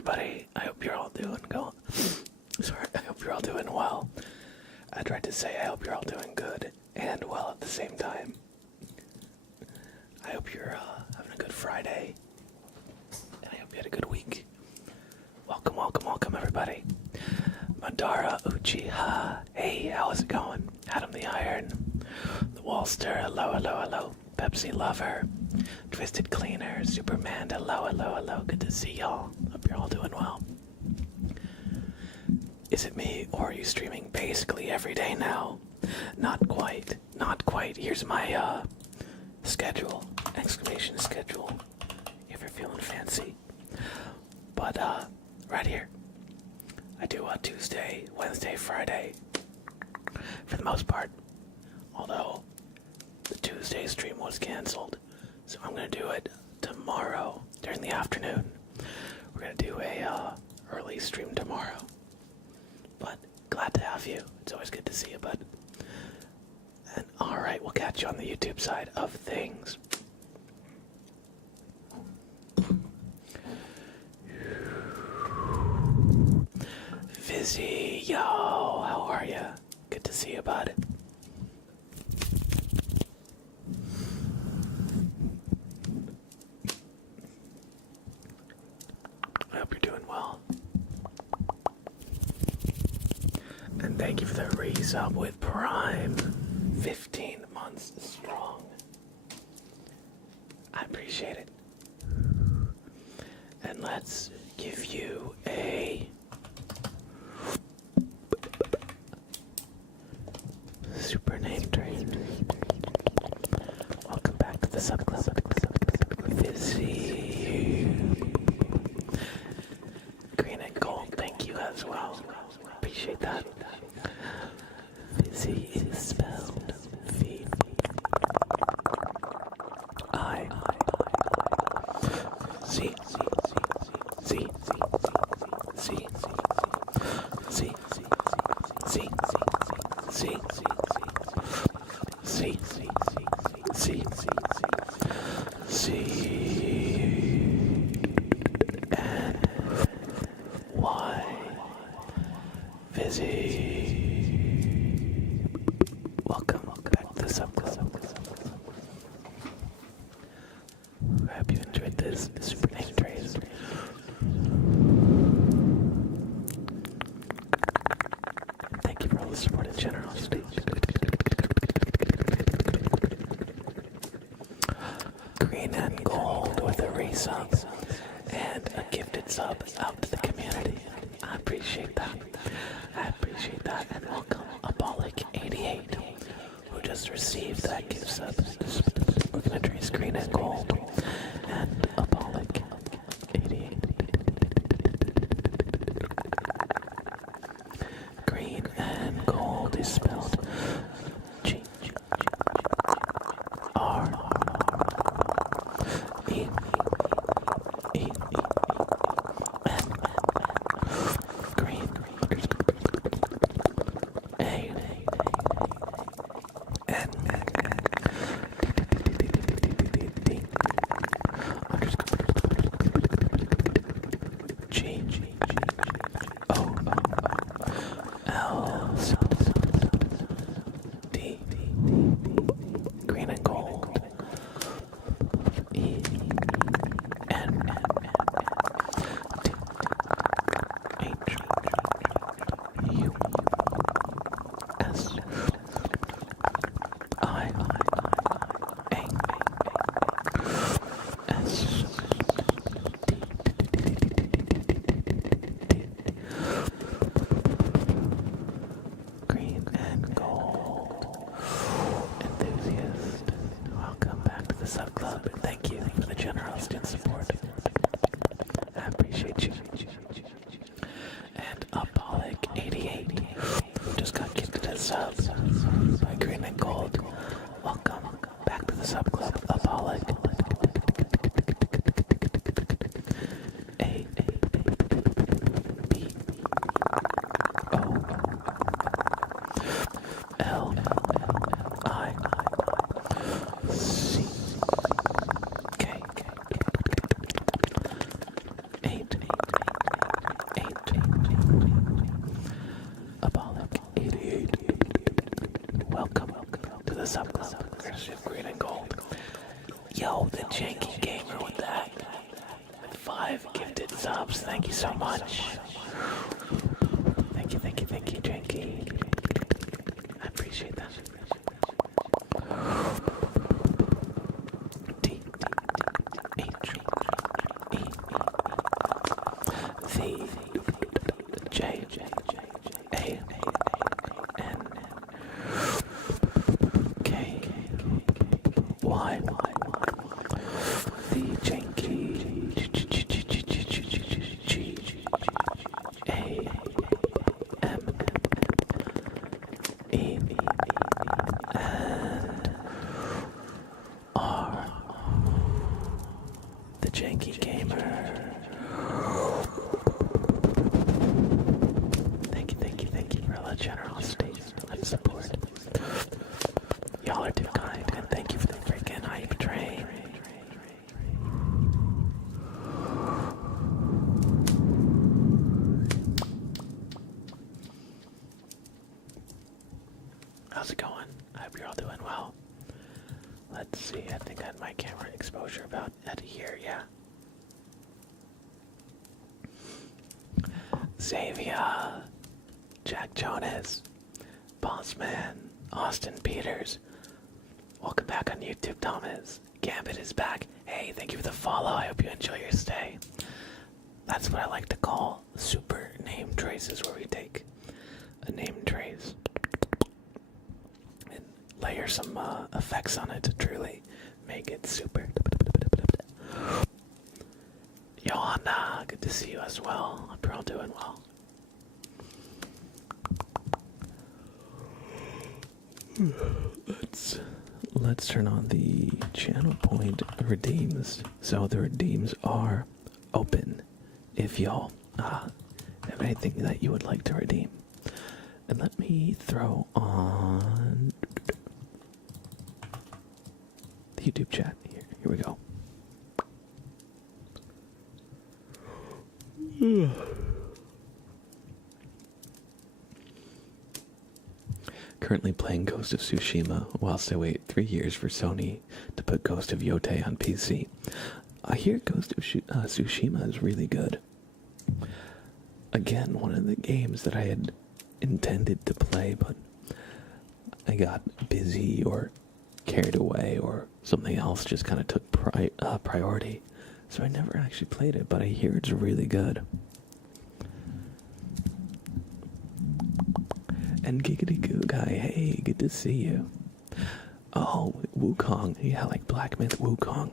everybody. I hope you're all doing I hope you're all doing well. I tried to say I hope you're all doing good and well at the same time. I hope you're having a good Friday, and I hope you had a good week. Welcome, welcome, welcome, everybody. Madara Uchiha, hey, how's it going? Adam the Iron, the Wallster, hello, hello, hello. Pepsi Lover, Twisted Cleaner, Superman, hello, hello, hello. Good to see y'all. Hope you're all doing well. Is it me, or are you streaming basically every day now? Not quite, not quite. Here's my schedule, exclamation schedule, if you're feeling fancy. But right here, I do Tuesday, Wednesday, Friday, for the most part. Although the Tuesday stream was canceled, so I'm gonna do it tomorrow during the afternoon. We're gonna do a early stream tomorrow. But glad to have you. It's always good to see you, bud. And alright, we'll catch you on the YouTube side of things. Fizzy, yo, how are ya? Good to see you, bud. I hope you're doing well. And thank you for the resub with Prime. 15 months strong. I appreciate it. And let's give you a super name trade. Welcome back to the sub club. Fizzy. Green and gold, thank you as well. Appreciate that. Fizzy is spelled V I Z Z Z Z Z Z C C N Y Fizzy. Welcome back to the sub club. I hope you enjoyed this super name trace. Thank you for all the support and generosity. Green and gold with a resub and a gifted sub out to the community. I appreciate that. I appreciate that. And welcome Abolic88, who just received that gift sub. We're gonna trace green and gold and Abolic88. Green and gold is spelled G R E E N. Green A N G O L D. Green and gold. E N T H much. Thank you, Janky. I appreciate that. D H E C J A N K Y the Janky G A M E N R the Janky Gamer. Thank you for all the generosity and support. Y'all are too kind, and thank you for the freaking hype train. How's it going? I hope you're all doing well. Let's see, I think I had my camera exposure about at here, yeah. Xavier, Jack Jonas, Bossman, Austin Peters. Welcome back on YouTube, Thomas. Gambit is back. Hey, thank you for the follow. I hope you enjoy your stay. That's what I like to call super name traces, where we take a name trace and layer some effects on it to truly make it super. Johanna, good to see you as well. Hope you're all doing well. Let's turn on the channel point redeems. So the redeems are open if y'all have anything that you would like to redeem. And let me throw on the YouTube chat here. Here we go. Currently playing Ghost of Tsushima whilst I wait 3 years for Sony to put Ghost of Yotei on PC. I hear Ghost of Tsushima is really good. Again, one of the games that I had intended to play, but I got busy or carried away or something else just kind of took priority. So I never actually played it, but I hear it's really good. And Giggity Goo Guy, hey, good to see you. Oh, Wukong, yeah, like Black Myth Wukong.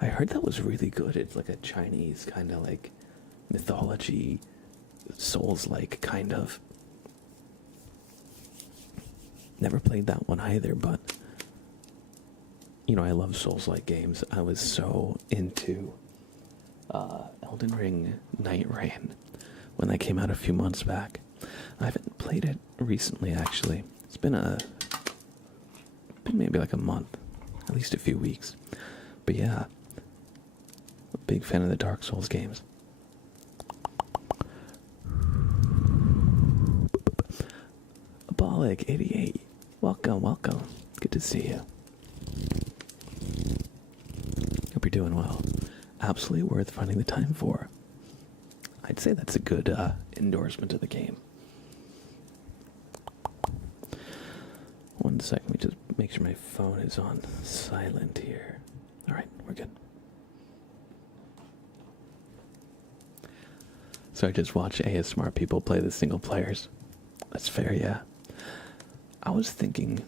I heard that was really good. It's like a Chinese kind of like mythology, Souls-like kind of. Never played that one either, but you know, I love Souls-like games. I was so into Elden Ring Night Rain when that came out a few months back. I haven't played it recently, actually. It's been maybe like a month, at least a few weeks. But yeah, a big fan of the Dark Souls games. Abolic 88, welcome. Good to see you. Hope you're doing well. Absolutely worth finding the time for. I'd say that's a good endorsement of the game. One second, let me just make sure my phone is on silent here. Alright, we're good. So I just watch ASMR people play the single players. That's fair, yeah. I was thinking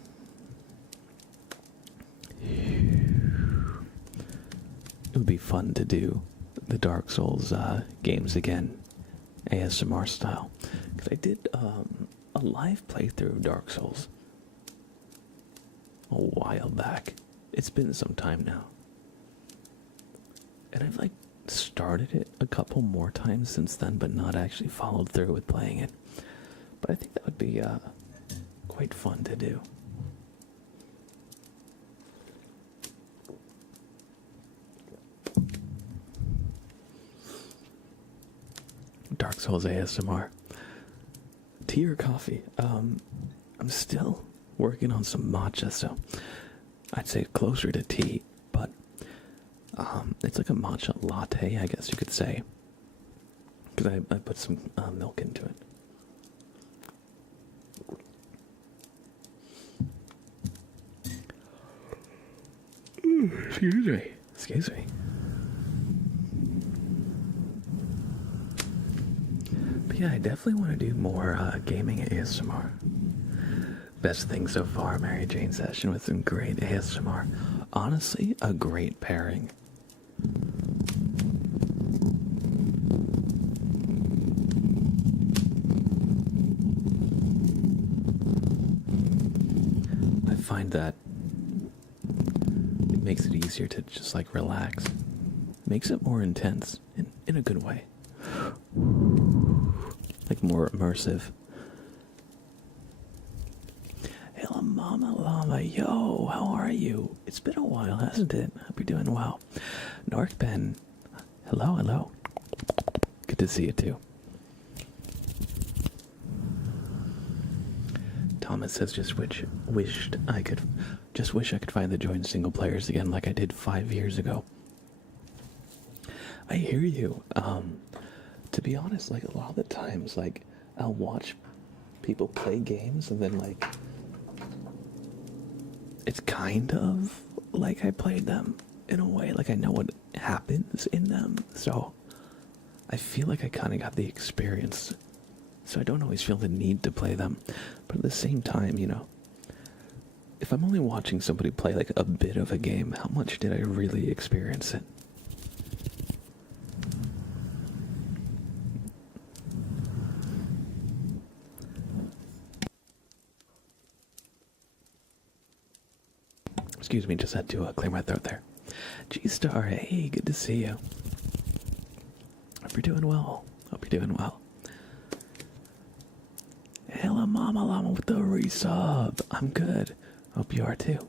it would be fun to do the Dark Souls games again, ASMR style. Because I did a live playthrough of Dark Souls a while back. It's been some time now. And I've like started it a couple more times since then, but not actually followed through with playing it. But I think that would be quite fun to do. Dark Souls ASMR. Tea or coffee? I'm still working on some matcha, so I'd say closer to tea, but it's like a matcha latte, I guess you could say. because I put some milk into it. Excuse me. Excuse me. But yeah, I definitely want to do more gaming ASMR. Best thing so far, Mary Jane session with some great ASMR. Honestly, a great pairing. I find that it makes it easier to just like relax. Makes it more intense in a good way. Like more immersive. Hello, Mama Llama. Yo, how are you? It's been a while, hasn't it? Hope you're doing well. Northben. Hello, hello. Good to see you too. Thomas says wish I could find the join single players again like I did 5 years ago. I hear you. To be honest, like a lot of the times, like I'll watch people play games and then like it's kind of like I played them in a way, like I know what happens in them, so I feel like I kind of got the experience, so I don't always feel the need to play them. But at the same time, you know, if I'm only watching somebody play like a bit of a game, how much did I really experience it? Excuse me, just had to clear my throat there. G-Star, hey, good to see you. Hope you're doing well. Hope you're doing well. Hello, Mama Llama with the resub. I'm good. Hope you are too.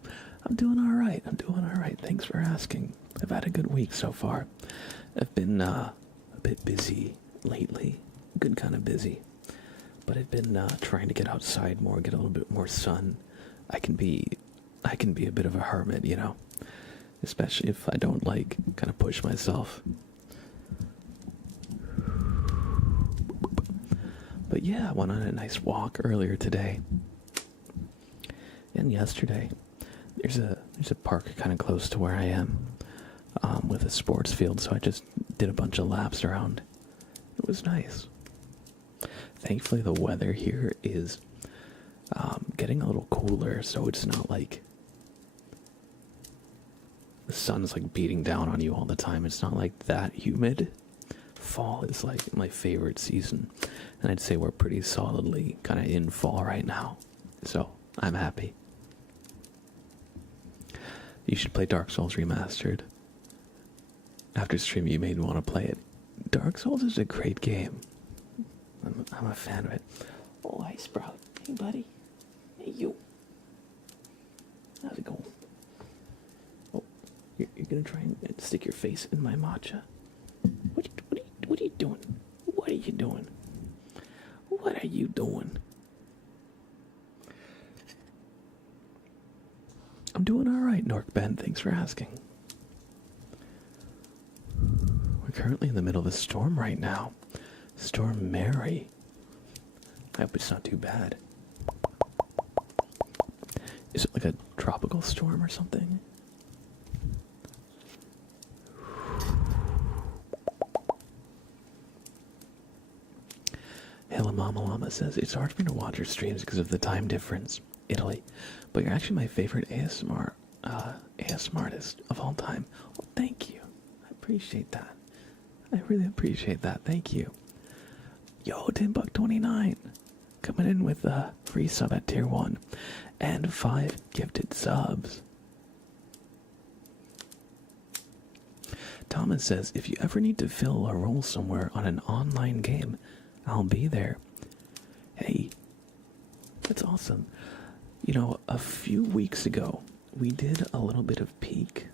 I'm doing alright. I'm doing alright. Thanks for asking. I've had a good week so far. I've been a bit busy lately. Good kind of busy. But I've been trying to get outside more, get a little bit more sun. I can be a bit of a hermit, you know, especially if I don't like kind of push myself. But yeah, I went on a nice walk earlier today and yesterday. There's a park kind of close to where I am, with a sports field, so I just did a bunch of laps around. It was nice. Thankfully, the weather here is getting a little cooler, so it's not like the sun's like beating down on you all the time. It's not like that humid. Fall is like my favorite season, and I'd say we're pretty solidly kind of in fall right now, so I'm happy. You should play Dark Souls Remastered. After stream, you made me want to play it. Dark Souls is a great game. I'm a fan of it. Oh, hi, Sprout. Hey, buddy. Hey, you. How's it going? Oh, you're gonna try and stick your face in my matcha? What are you doing? What are you doing? What are you doing? I'm doing alright, Norkben. Thanks for asking. We're currently in the middle of a storm right now. Storm Mary. I hope it's not too bad. Is it like a tropical storm or something? Hello, Mama Llama says, it's hard for me to watch your streams because of the time difference. Italy. But you're actually my favorite ASMR artist of all time. Well, thank you. I appreciate that. I really appreciate that. Thank you. Yo, $10.29. Coming in with a free sub at tier 1. And 5 gifted subs. Thomas says, if you ever need to fill a role somewhere on an online game, I'll be there. Hey, that's awesome. You know, a few weeks ago, we did a little bit of peek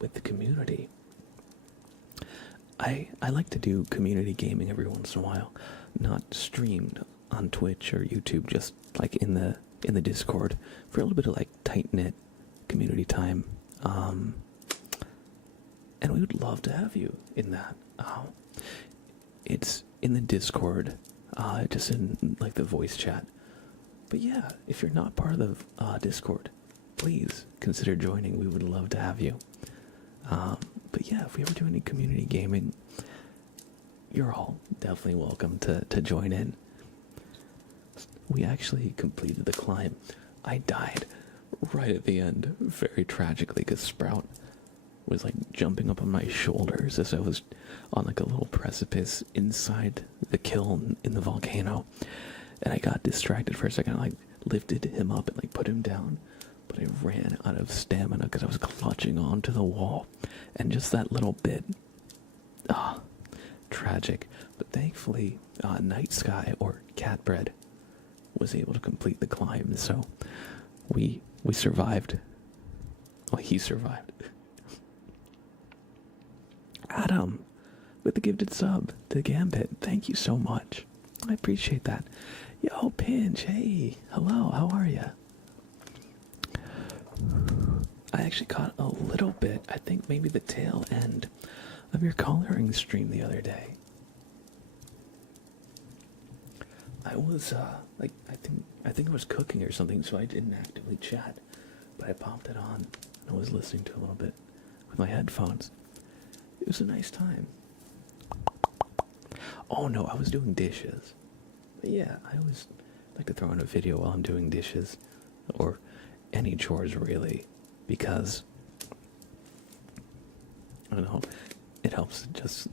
with the community. I like to do community gaming every once in a while, not streamed on Twitch or YouTube, just like in the Discord for a little bit of like tight-knit community time. And we would love to have you in that. in the Discord, just in like the voice chat. But yeah, if you're not part of the Discord, please consider joining. We would love to have you. But yeah, if we ever do any community gaming, you're all definitely welcome to join in. We actually completed the climb. I died right at the end, very tragically, because Sprout was like jumping up on my shoulders as I was on like a little precipice inside the kiln in the volcano. And I got distracted for a second. I like lifted him up and like put him down. But I ran out of stamina because I was clutching onto the wall. And just that little bit. Tragic. But thankfully, Night Sky or Catbread was able to complete the climb. So we survived. Well, he survived. Adam, with the gifted sub to Gambit, thank you so much. I appreciate that. Yo, Pinch, hey, hello, how are you? I actually caught a little bit, I think maybe the tail end of your coloring stream the other day. I was, I think I was cooking or something, so I didn't actively chat, but I popped it on and I was listening to a little bit with my headphones. It was a nice time. Oh no, I was doing dishes. But yeah, I always like to throw in a video while I'm doing dishes, or any chores really, because, I don't know, it helps just,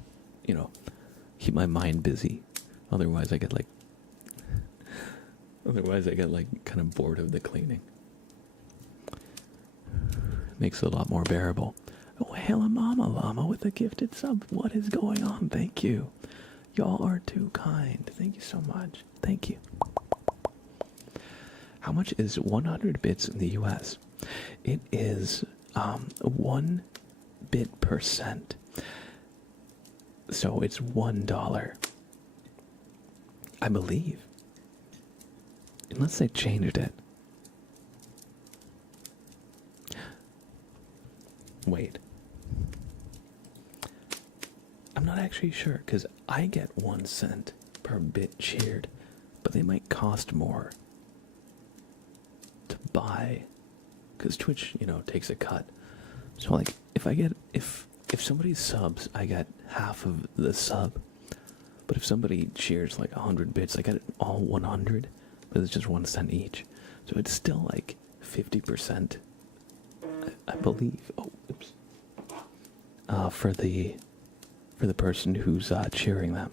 keep my mind busy. Otherwise I get kind of bored of the cleaning. Makes it a lot more bearable. Oh, hello, Mama Llama with a gifted sub. What is going on? Thank you. Y'all are too kind. Thank you so much. Thank you. How much is 100 bits in the US? It is 1 bit per cent. So it's $1. I believe. Unless they changed it. Wait. I'm not actually sure, because I get 1 cent per bit cheered, but they might cost more to buy, because Twitch, takes a cut. So like, if somebody subs, I get half of the sub, but if somebody cheers like 100 bits, I get it all 100, but it's just 1 cent each. So it's still like 50%, I believe. Oh, oops. For the person who's cheering them.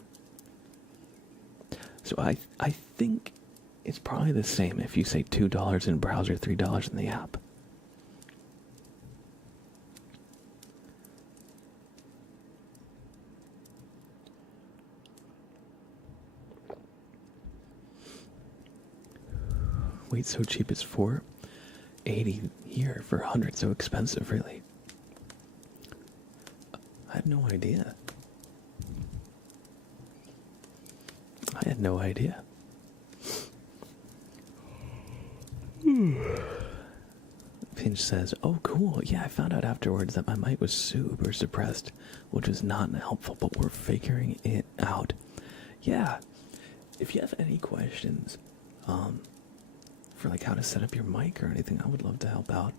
So I think it's probably the same if you say $2 in browser, $3 in the app. Wait, so cheap as $4.80 here for 100, so expensive, really. I had no idea. I had no idea. Pinch says, oh cool, yeah, I found out afterwards that my mic was super suppressed, which was not helpful, but we're figuring it out. Yeah, if you have any questions, for like how to set up your mic or anything, I would love to help out.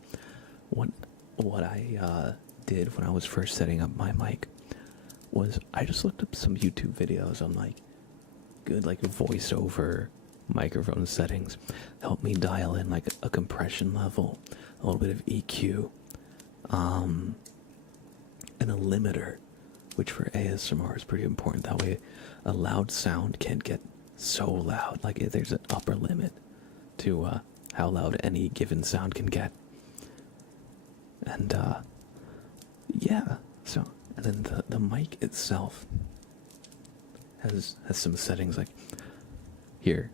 What I did when I was first setting up my mic was I just looked up some YouTube videos on like good like voiceover microphone settings. Help me dial in like a compression level, a little bit of EQ, and a limiter, which for ASMR is pretty important. That way a loud sound can't get so loud. Like there's an upper limit to how loud any given sound can get. And yeah, so, and then the mic itself has some settings like, here,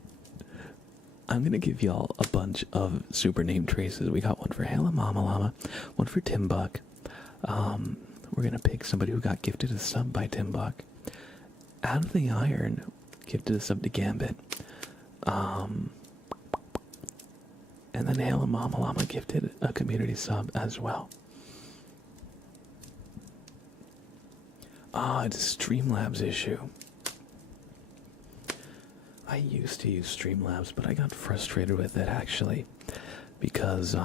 I'm gonna give y'all a bunch of super name traces. We got one for Hella Mama Llama, one for Timbuck. We're gonna pick somebody who got gifted a sub by Timbuck. Out of the Iron gifted a sub to Gambit. And then Hella Mama Llama gifted a community sub as well. It's a Streamlabs issue. I used to use Streamlabs, but I got frustrated with it actually because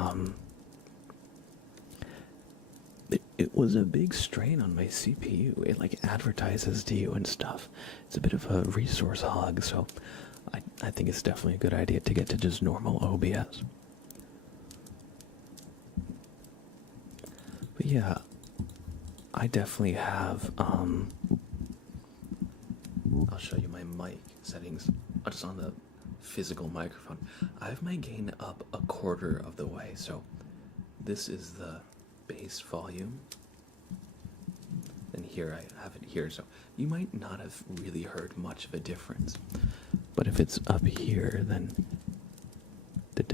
it was a big strain on my CPU. It like advertises to you and stuff. It's a bit of a resource hog, so I think it's definitely a good idea to get to just normal OBS. But yeah, I definitely have I'll show you my mic settings just on the physical microphone. I have my gain up a quarter of the way, so this is the bass volume, and here I have it here, so you might not have really heard much of a difference, but if it's up here, then I'm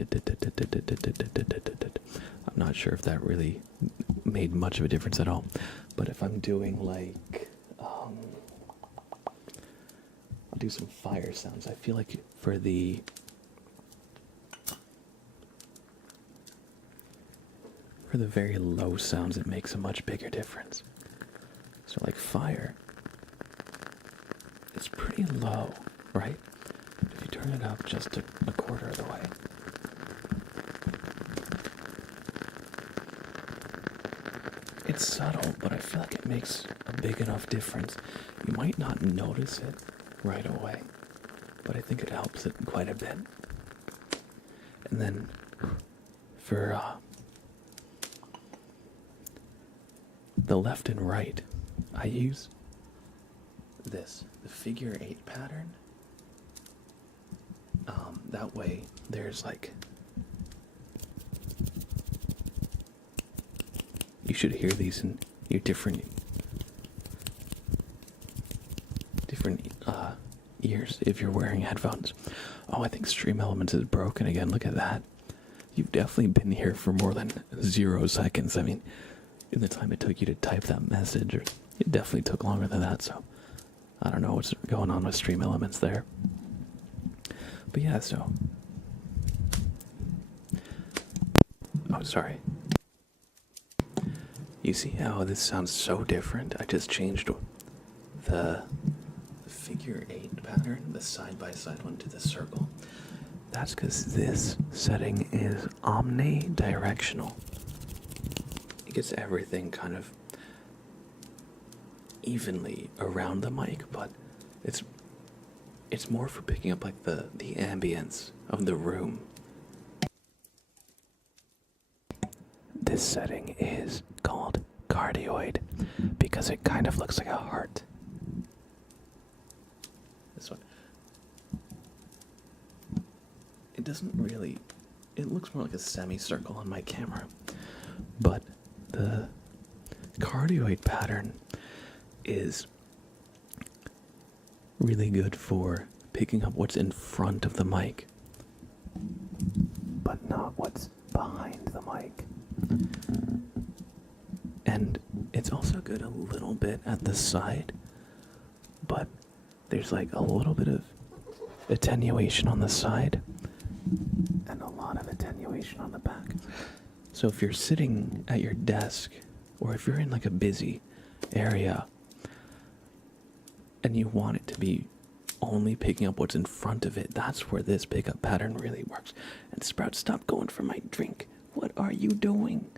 not sure if that really made much of a difference at all. But if I'm doing like I'll do some fire sounds. I feel like for the very low sounds, it makes a much bigger difference. So like fire, it's pretty low, right? If you turn it up just a quarter of the way, it's subtle, but I feel like it makes a big enough difference. You might not notice it right away, but I think it helps it quite a bit. And then for the left and right, I use this, the figure 8 pattern. That way there's like, you should hear these in your different ears if you're wearing headphones. Oh, I think Stream Elements is broken again. Look at that. You've definitely been here for more than 0 seconds. I mean, in the time it took you to type that message, it definitely took longer than that, so I don't know what's going on with Stream Elements there. But yeah, so... Oh, sorry. You see how this sounds so different? I just changed the figure 8 pattern, the side-by-side one, to the circle. That's because this setting is omnidirectional. It gets everything kind of evenly around the mic, but it's more for picking up like the ambience of the room. This setting is called cardioid because it kind of looks like a heart. This one. It doesn't really, it looks more like a semicircle on my camera, but the cardioid pattern is really good for picking up what's in front of the mic, but not what's behind the mic. And it's also good a little bit at the side, but there's like a little bit of attenuation on the side and a lot of attenuation on the back. So if you're sitting at your desk, or if you're in like a busy area and you want it to be only picking up what's in front of it, that's where this pickup pattern really works. And Sprout, stop going for my drink. What are you doing?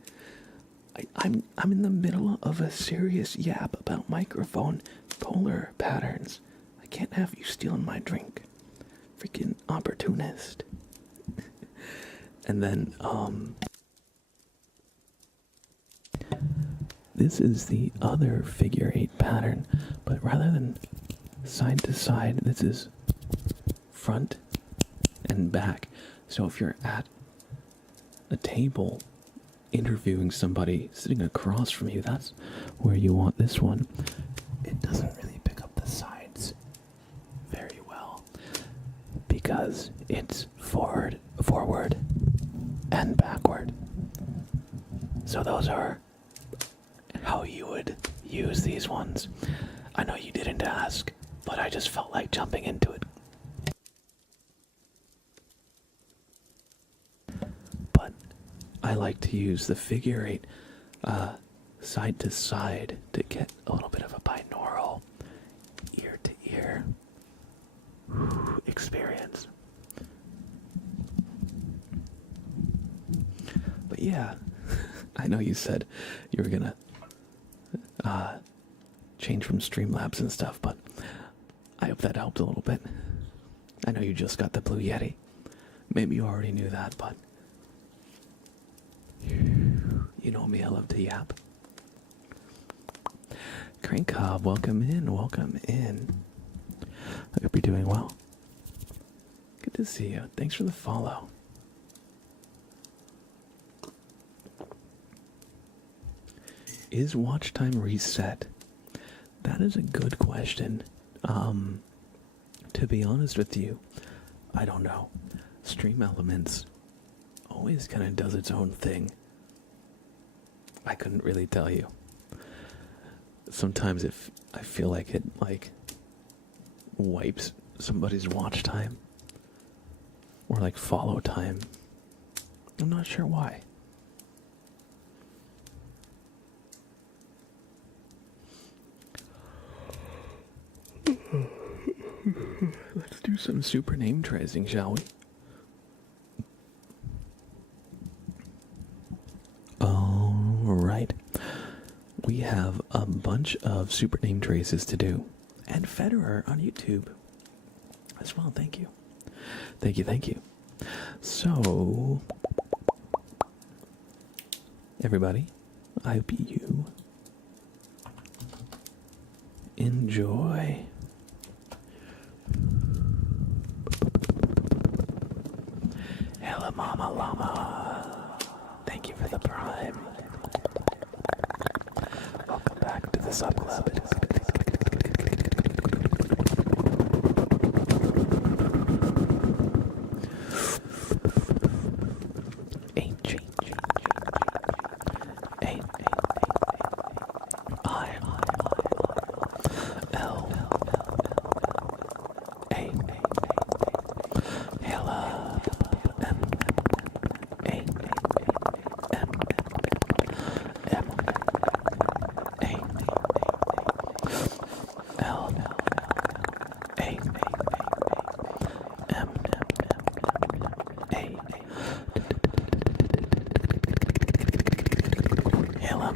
I'm in the middle of a serious yap about microphone polar patterns. I can't have you stealing my drink. Freaking opportunist. And then, this is the other figure 8 pattern, but rather than side to side, this is front and back. So if you're at a table interviewing somebody sitting across from you, that's where you want this one. It doesn't really pick up the sides very well because it's forward and backward. So those are how you would use these ones. I know you didn't ask, but I just felt like jumping into it. But I like to use the figure 8 side to side to get a little bit of a binaural ear to ear experience. Yeah. I know you said you were gonna change from Streamlabs and stuff, but I hope that helped a little bit. I know you just got the Blue Yeti. Maybe you already knew that, but you know me, I love to yap. Crank Cobb, welcome in, welcome in. I hope you're doing well. Good to see you. Thanks for the follow. Is watch time reset? That is a good question. To be honest with you, I don't know. Stream Elements always kind of does its own thing. I couldn't really tell you. Sometimes I feel like it wipes somebody's watch time or like follow time. I'm not sure why. Let's do some super name tracing, shall we? Alright. We have a bunch of super name traces to do. And Federer on YouTube as well. Thank you. Thank you, thank you. So, everybody, I hope you enjoy. Hello, Mama Llama. Thank you for the prime. Welcome back to the Sub Club.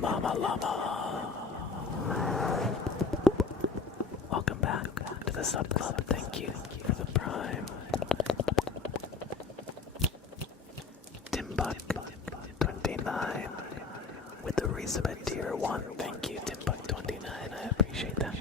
Mama Llama. Welcome back to the Sub Club. Thank you for the prime. Timbuck 29 with the resubmit tier 1. Thank you, Timbuck 29. I appreciate that.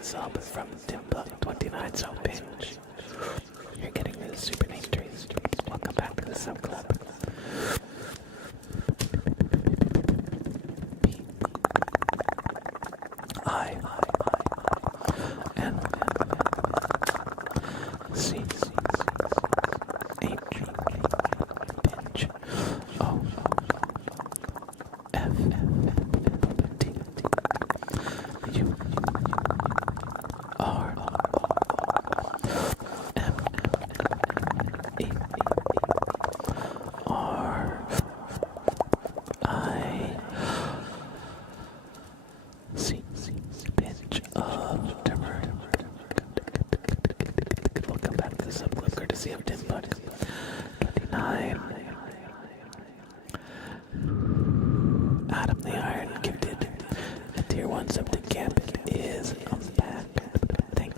Sub from Timbuck 29, so binge. You're getting the super name trees. Welcome back to the Sub Club.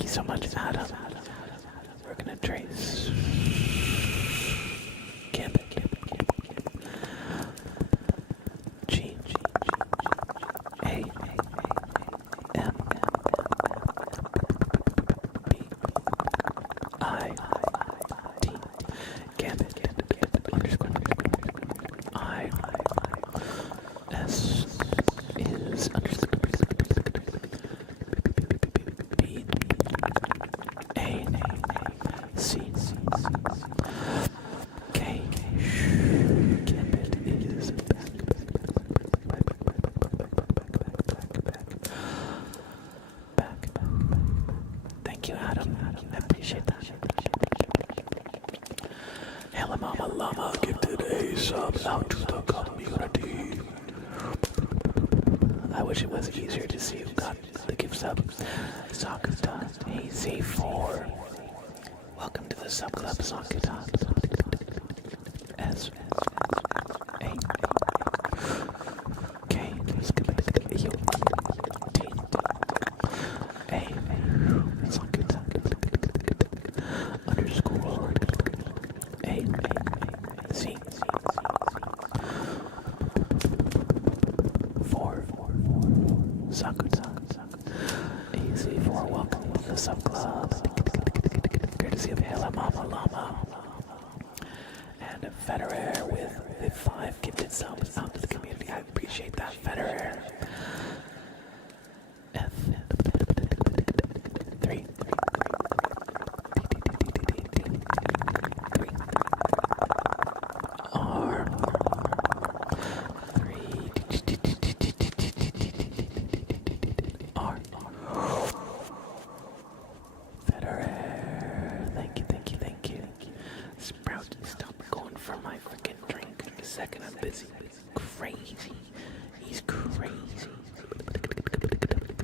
So much, Adam. We're gonna trace Thank you, Adam. I appreciate that. Hella Mama Llama gifted a sub out to the community. I wish it was easier to see who got the gift sub. Sakuta, AC4. Welcome to the sub club, Sakuta. S. A. K. U. T. A. Sakuta. Underscore. A. C. 4. Sakuta. AC4. Welcome to the sub club. Courtesy of Hella Mama Llama. And Federer with the 5 gifted subs out to the community. I appreciate that, Federer. F. 3. 3. R. 3. R. Federer. Thank you. Sprout, stop going for my freaking drink. A second, I'm busy. Crazy. He's crazy.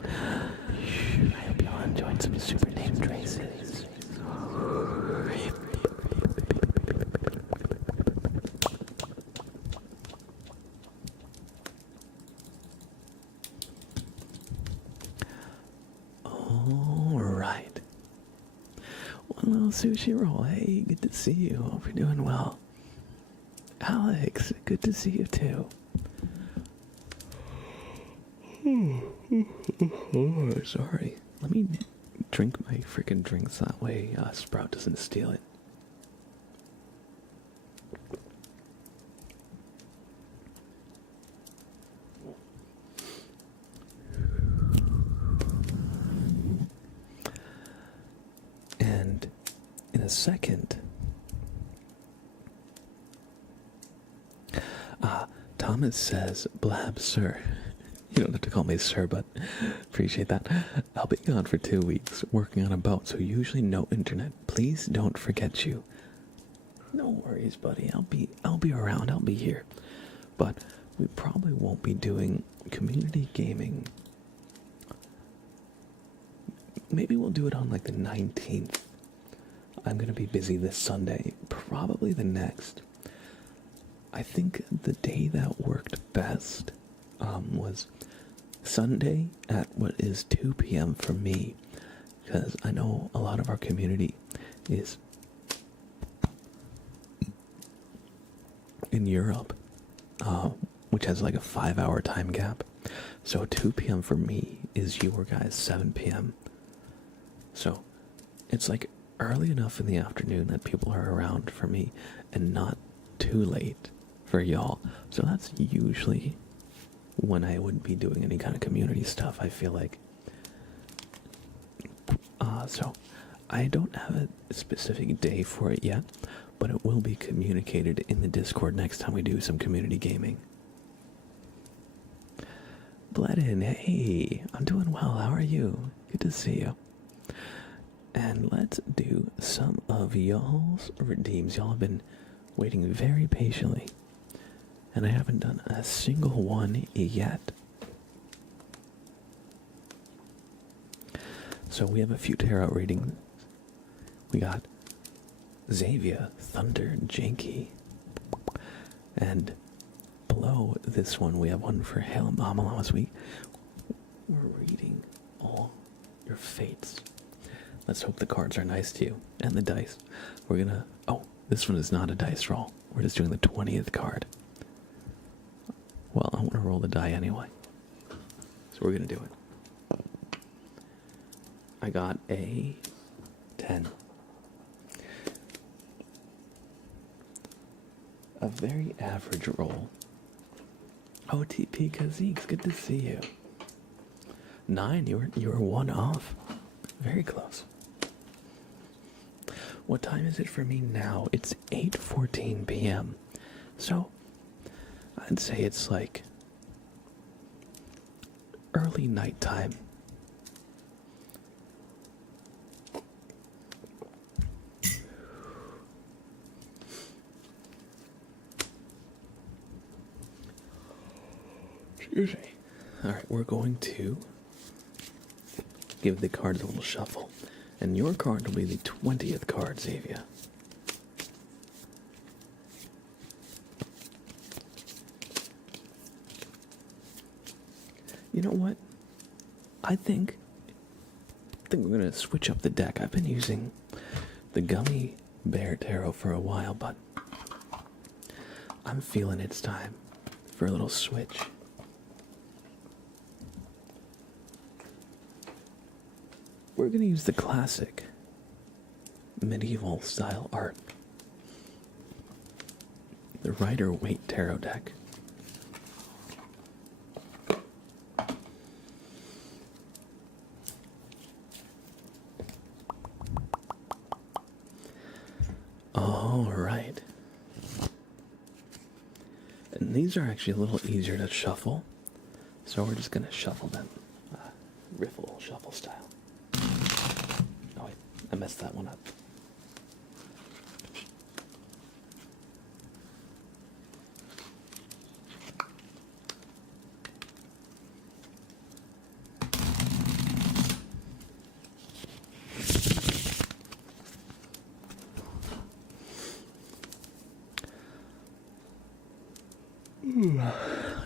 I hope y'all enjoyed some super name traces. Alright. One little sushi roll. Hey, good to see you. Hope you're doing well. Alex, good to see you too. Oh, sorry. Let me drink my freaking drinks that way Sprout doesn't steal it. And in a second, Thomas says, blab, sir. You don't have to call me sir, but appreciate that. I'll be gone for 2 weeks, working on a boat, so usually no internet. Please don't forget you. No worries, buddy. I'll be around. I'll be here. But we probably won't be doing community gaming. Maybe we'll do it on like the 19th. I'm gonna be busy this Sunday, probably the next. I think the day that worked best was Sunday at what is 2 p.m. for me, because I know a lot of our community is in Europe, which has like a 5-hour time gap. So 2 p.m. for me is your guys' 7 p.m. So it's like early enough in the afternoon that people are around for me and not too late for y'all. So that's usually when I would be doing any kind of community stuff, I feel like. So I don't have a specific day for it yet, but it will be communicated in the Discord next time we do some community gaming. Bledin, hey, I'm doing well. How are you? Good to see you. And let's do some of y'all's redeems. Y'all have been waiting very patiently, and I haven't done a single one yet. So we have a few tarot readings. We got Xavier, Thunder, Janky, and below this one we have one for Hail Mama last week. We're reading all your fates. Let's hope the cards are nice to you, and the dice. We're gonna, oh, this one is not a dice roll. We're just doing the 20th card. Well, I want to roll the die anyway, so we're gonna do it. I got a 10. A very average roll. OTP Kazeeks, good to see you. 9, you were 1 off. Very close. What time is it for me now? It's 8:14 p.m. So, I'd say it's like early nighttime. Excuse me. Alright, we're going to give the cards a little shuffle. And your card will be the 20th card, Xavier. You know what? I think we're going to switch up the deck. I've been using the Gummy Bear Tarot for a while, but I'm feeling it's time for a little switch. We're going to use the classic medieval style art, the Rider-Waite Tarot deck. All right. And these are actually a little easier to shuffle, so we're just going to shuffle them riffle shuffle style. Oh wait, I messed that one up.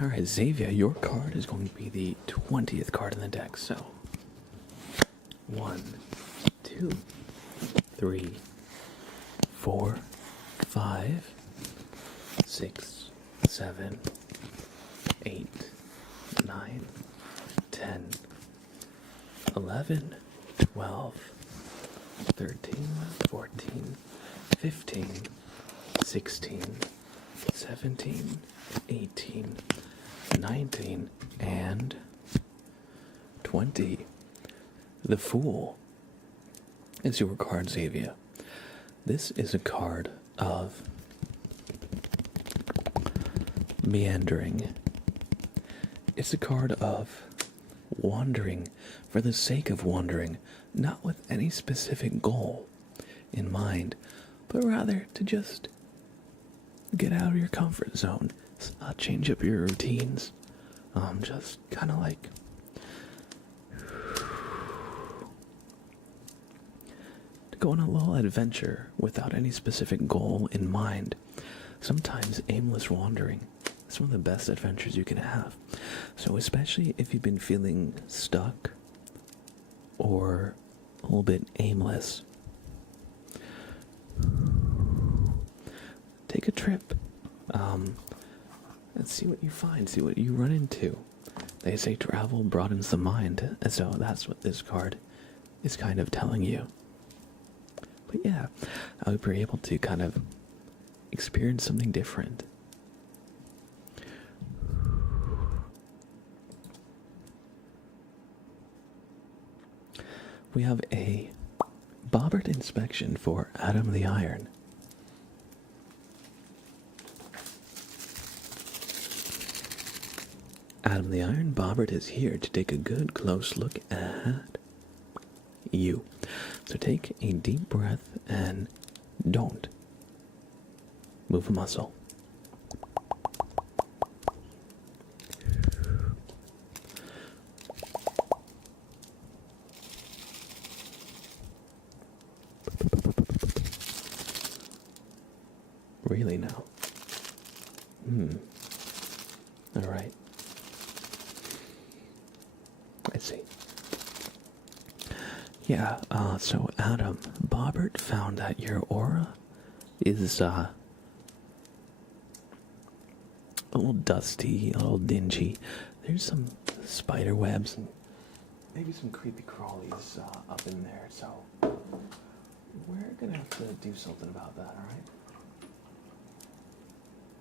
Alright, Xavier, your card is going to be the 20th card in the deck, so 1, 2, 3, 4, 5, 6, 7, 8, 9, 10, 11, 12, 13, 14, 15, 16, 17, 18, 19, and 20. The Fool is your card, Xavier. This is a card of meandering. It's a card of wandering for the sake of wandering, not with any specific goal in mind, but rather to just get out of your comfort zone, change up your routines, just kind of like to go on a little adventure without any specific goal in mind. Sometimes aimless wandering is one of the best adventures you can have. So especially if you've been feeling stuck or a little bit aimless, take a trip. And see what you find, see what you run into. They say travel broadens the mind, and so that's what this card is kind of telling you. But yeah, I hope you're able to kind of experience something different. We have a Bobbert inspection for Adam the Iron. Adam the Iron, Bobbert is here to take a good close look at you. So take a deep breath and don't move a muscle. Really now? All right. I see. Yeah, so Adam, Bobbert found that your aura is, a little dusty, a little dingy. There's some spider webs and maybe some creepy crawlies, up in there, so we're gonna have to do something about that, alright?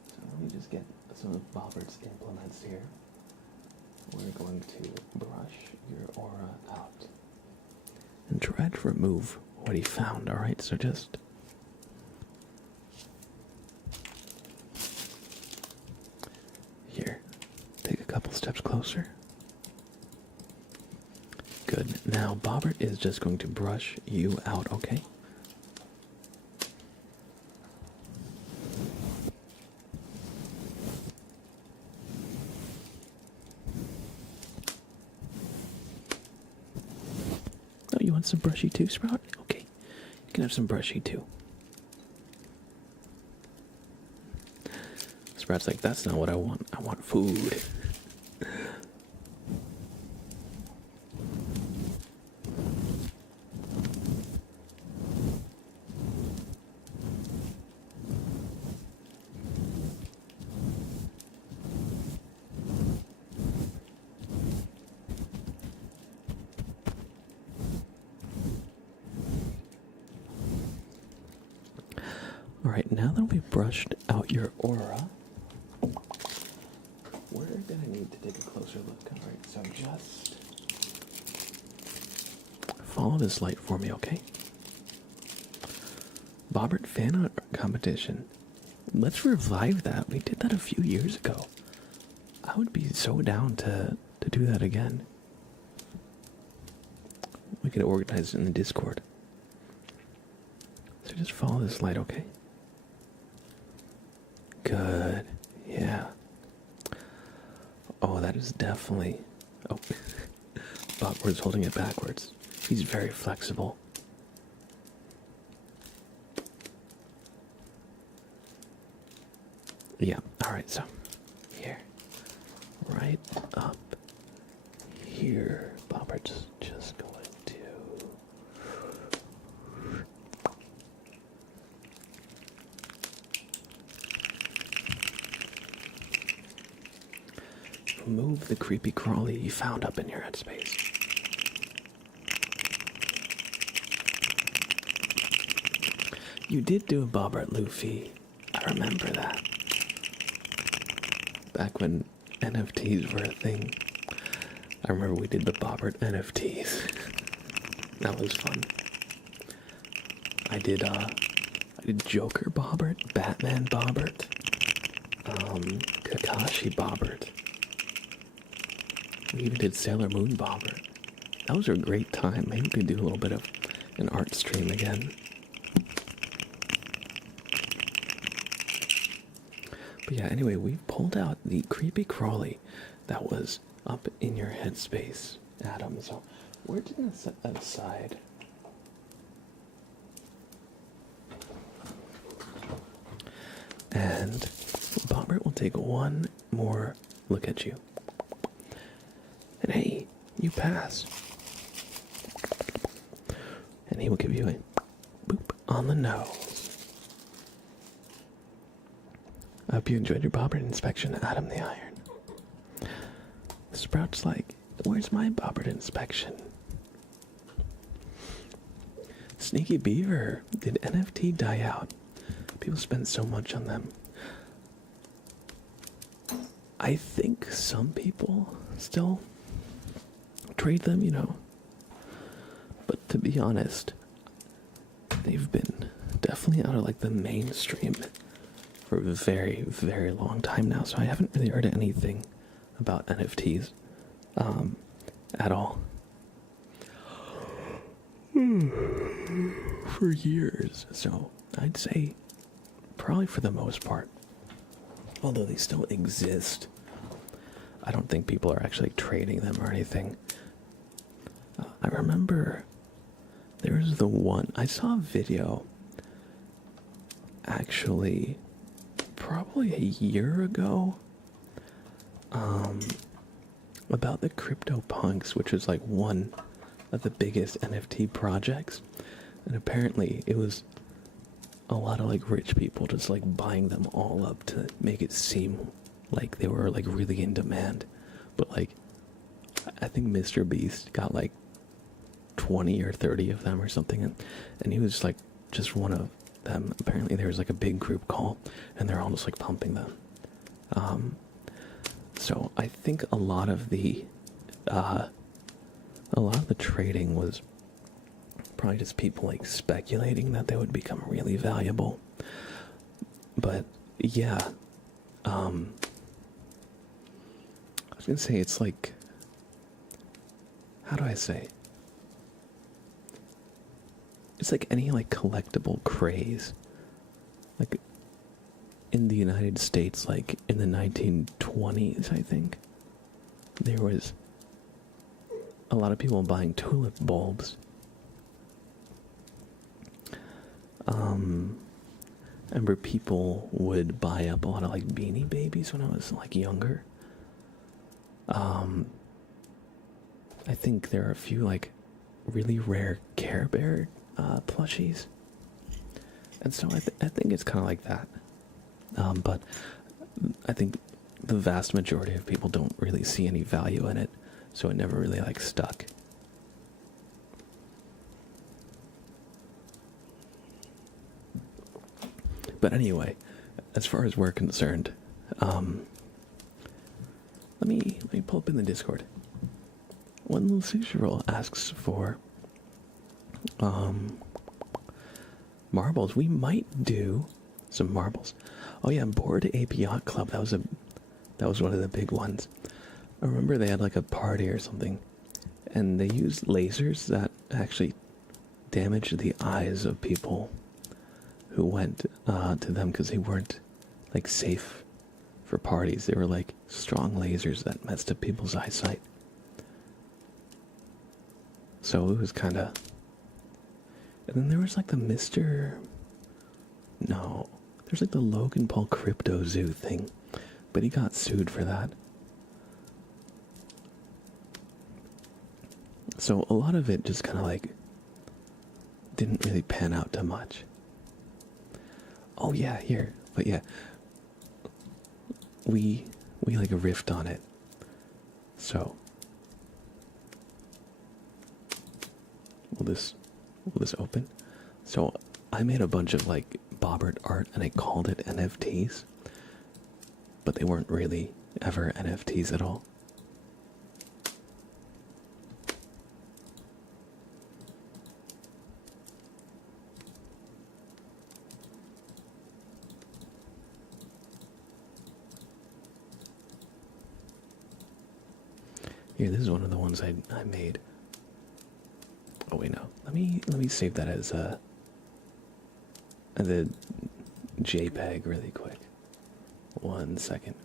So let me just get some of Bobbert's implements here. We're going to brush your aura out and try to remove what he found, alright? So just here, take a couple steps closer. Good. Now Bobbert is just going to brush you out, okay? want some brushy too, Sprout? Okay, you can have some brushy too. Sprout's like, that's not what I want. I want food. Alright, now that we've brushed out your aura, we're gonna need to take a closer look. Alright, so just follow this light for me, okay? Bobbert fan art competition. Let's revive that. We did that a few years ago. I would be so down to do that again. We could organize it in the Discord. So just follow this light, okay? Good. Yeah. Oh, that is definitely... Oh. Bobbert's holding it backwards. He's very flexible. Yeah, alright, so here. Right up here. Bobbert's just going to... Move the creepy crawly you found up in your headspace. You did do a Bobbert Luffy. I remember that. Back when NFTs were a thing. I remember we did the Bobbert NFTs. That was fun. I did Joker Bobbert, Batman Bobbert, Kakashi Bobbert. We even did Sailor Moon Bobbert. That was a great time. Maybe we could do a little bit of an art stream again. But yeah, anyway, we pulled out the creepy crawly that was up in your headspace, Adam. So we're just gonna set that aside. And Bobbert will take one more look at you. And hey, you pass. And he will give you a boop on the nose. I hope you enjoyed your Bobbert inspection, Adam the Iron. Sprout's like, where's my Bobbert inspection? Sneaky Beaver, did NFT die out? People spend so much on them. I think some people still trade them, you know. But to be honest, they've been definitely out of like the mainstream for a very, very long time now. So I haven't really heard anything about NFTs at all. For years. So I'd say probably for the most part, although they still exist, I don't think people are actually trading them or anything. I remember there was the one, I saw a video actually probably a year ago about the CryptoPunks, which was like one of the biggest NFT projects, and apparently it was a lot of like rich people just like buying them all up to make it seem like they were like really in demand. But like I think Mr. Beast got like 20 or 30 of them or something, and he was like just one of them. Apparently there was like a big group call and they're all just like pumping them. So I think a lot of the trading was probably just people like speculating that they would become really valuable. But yeah, I was gonna say it's like, how do I say? It's like any like collectible craze. Like in the United States, like in the 1920s, I think, there was a lot of people buying tulip bulbs I remember people would buy up a lot of like Beanie Babies when I was like younger. I think there are a few like really rare Care Bear plushies, and so I think it's kind of like that. But I think the vast majority of people don't really see any value in it, so it never really like stuck. But anyway, as far as we're concerned, let me pull up in the Discord. One little 6-year-old asks for marbles. We might do some marbles. Oh yeah, Board Ape Yacht Club. That was one of the big ones. I remember they had like a party or something, and they used lasers that actually damaged the eyes of people who went to them because they weren't like safe for parties. They were like strong lasers that messed up people's eyesight. So it was kind of. And then there was like the Mr. No, there's like the Logan Paul Crypto Zoo thing, but he got sued for that. So a lot of it just kind of like didn't really pan out too much. Oh yeah, here. But yeah, we like riffed on it. So will this open? So I made a bunch of like Bobbert art and I called it NFTs, but they weren't really ever NFTs at all. Here, this is one of the ones I made. Oh wait, no. Let me save that as a JPEG really quick. 1 second.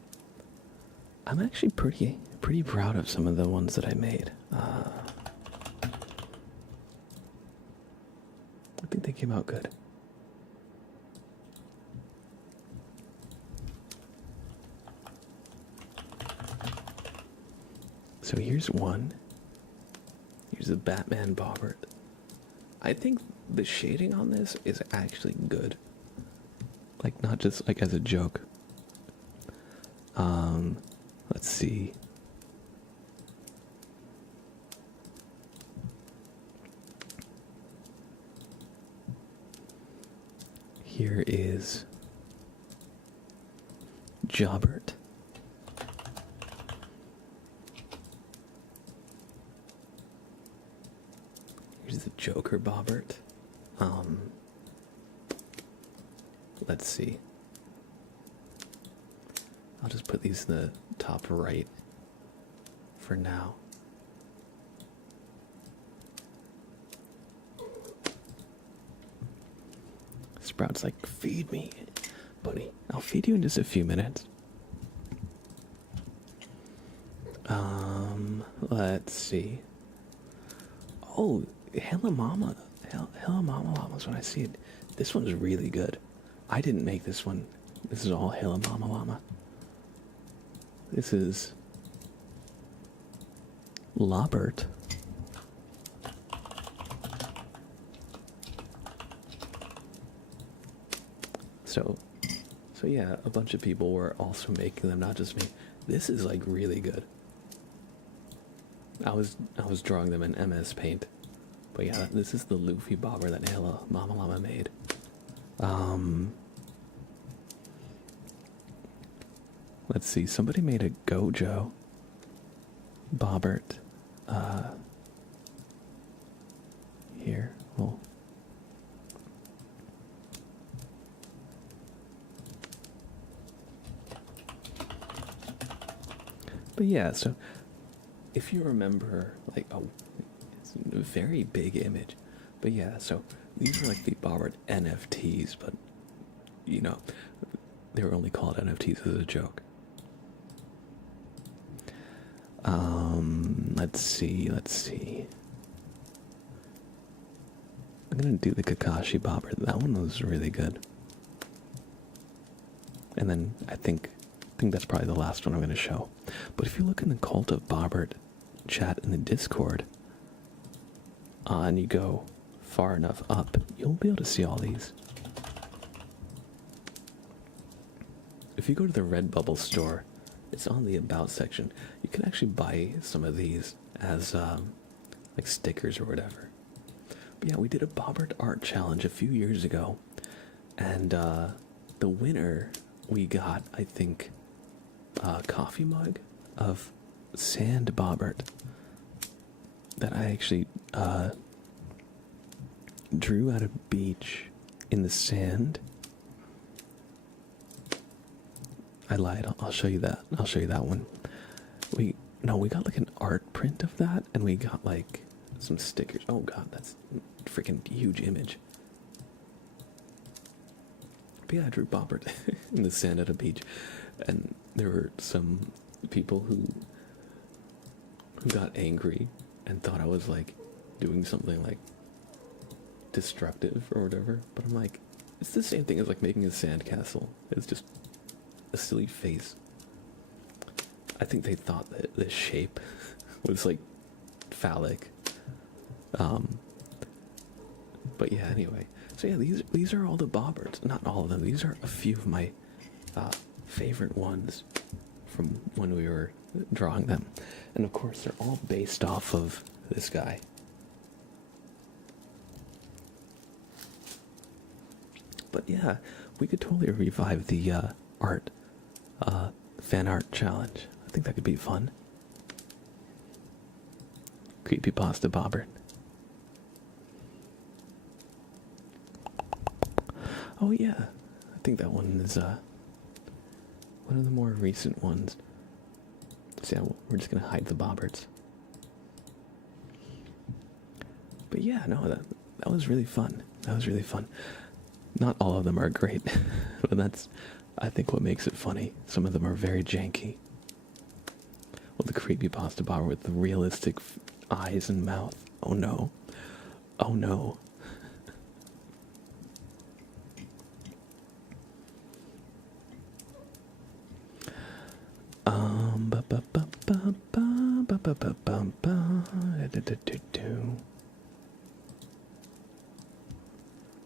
I'm actually pretty proud of some of the ones that I made. I think they came out good. So here's one. Here's a Batman Bobbert. I think the shading on this is actually good. Like, not just like as a joke. Let's see. Here is Jobbert. Here's the Joker Bobbert. Let's see. I'll just put these in the top right for now. Sprout's like, feed me, buddy. I'll feed you in just a few minutes. Let's see. Oh, Hella Mama. Hella Mama Llamas when I see it. This one's really good. I didn't make this one. This is all Hella Mama Llama. This is Lobert. So yeah, a bunch of people were also making them, not just me. This is like really good. I was drawing them in MS Paint. But yeah, this is the Luffy Bobber that Hella Mama Llama made. Let's see, somebody made a Gojo Bobbert. Here, well. But yeah, so if you remember, like, oh, it's a very big image. But yeah, so these are like the Bobbert NFTs, but, you know, they were only called NFTs as a joke. Let's see. I'm gonna do the Kakashi Bobber. That one was really good. And then I think that's probably the last one I'm gonna show. But if you look in the Cult of Bobbert chat in the Discord, and you go far enough up, you'll be able to see all these. If you go to the Redbubble store, it's on the About section. You can actually buy some of these as like stickers or whatever. But yeah, we did a Bobbert art challenge a few years ago, and the winner, we got, I think, a coffee mug of sand Bobbert that I actually drew at a beach in the sand. I lied. I'll show you that. I'll show you that one. We got like an art print of that, and we got like some stickers. Oh god, that's a freaking huge image. But yeah, I drew Bobbert in the sand at a beach, and there were some people who got angry and thought I was like doing something like destructive or whatever. But I'm like, it's the same thing as like making a sandcastle. It's just a silly face. I think they thought that the shape was like phallic. But yeah, anyway. So yeah, these are all the Bobberts. Not all of them. These are a few of my favorite ones from when we were drawing them. And of course, they're all based off of this guy. But yeah, we could totally revive the fan art challenge. I think that could be fun. Creepypasta Bobbert. Oh yeah, I think that one is one of the more recent ones. So yeah, we're just gonna hide the Bobberts. But yeah, no, that was really fun. That was really fun. Not all of them are great, but that's, I think, what makes it funny. Some of them are very janky. Well, the creepypasta Bobbert with the realistic eyes and mouth. Oh no. Oh no.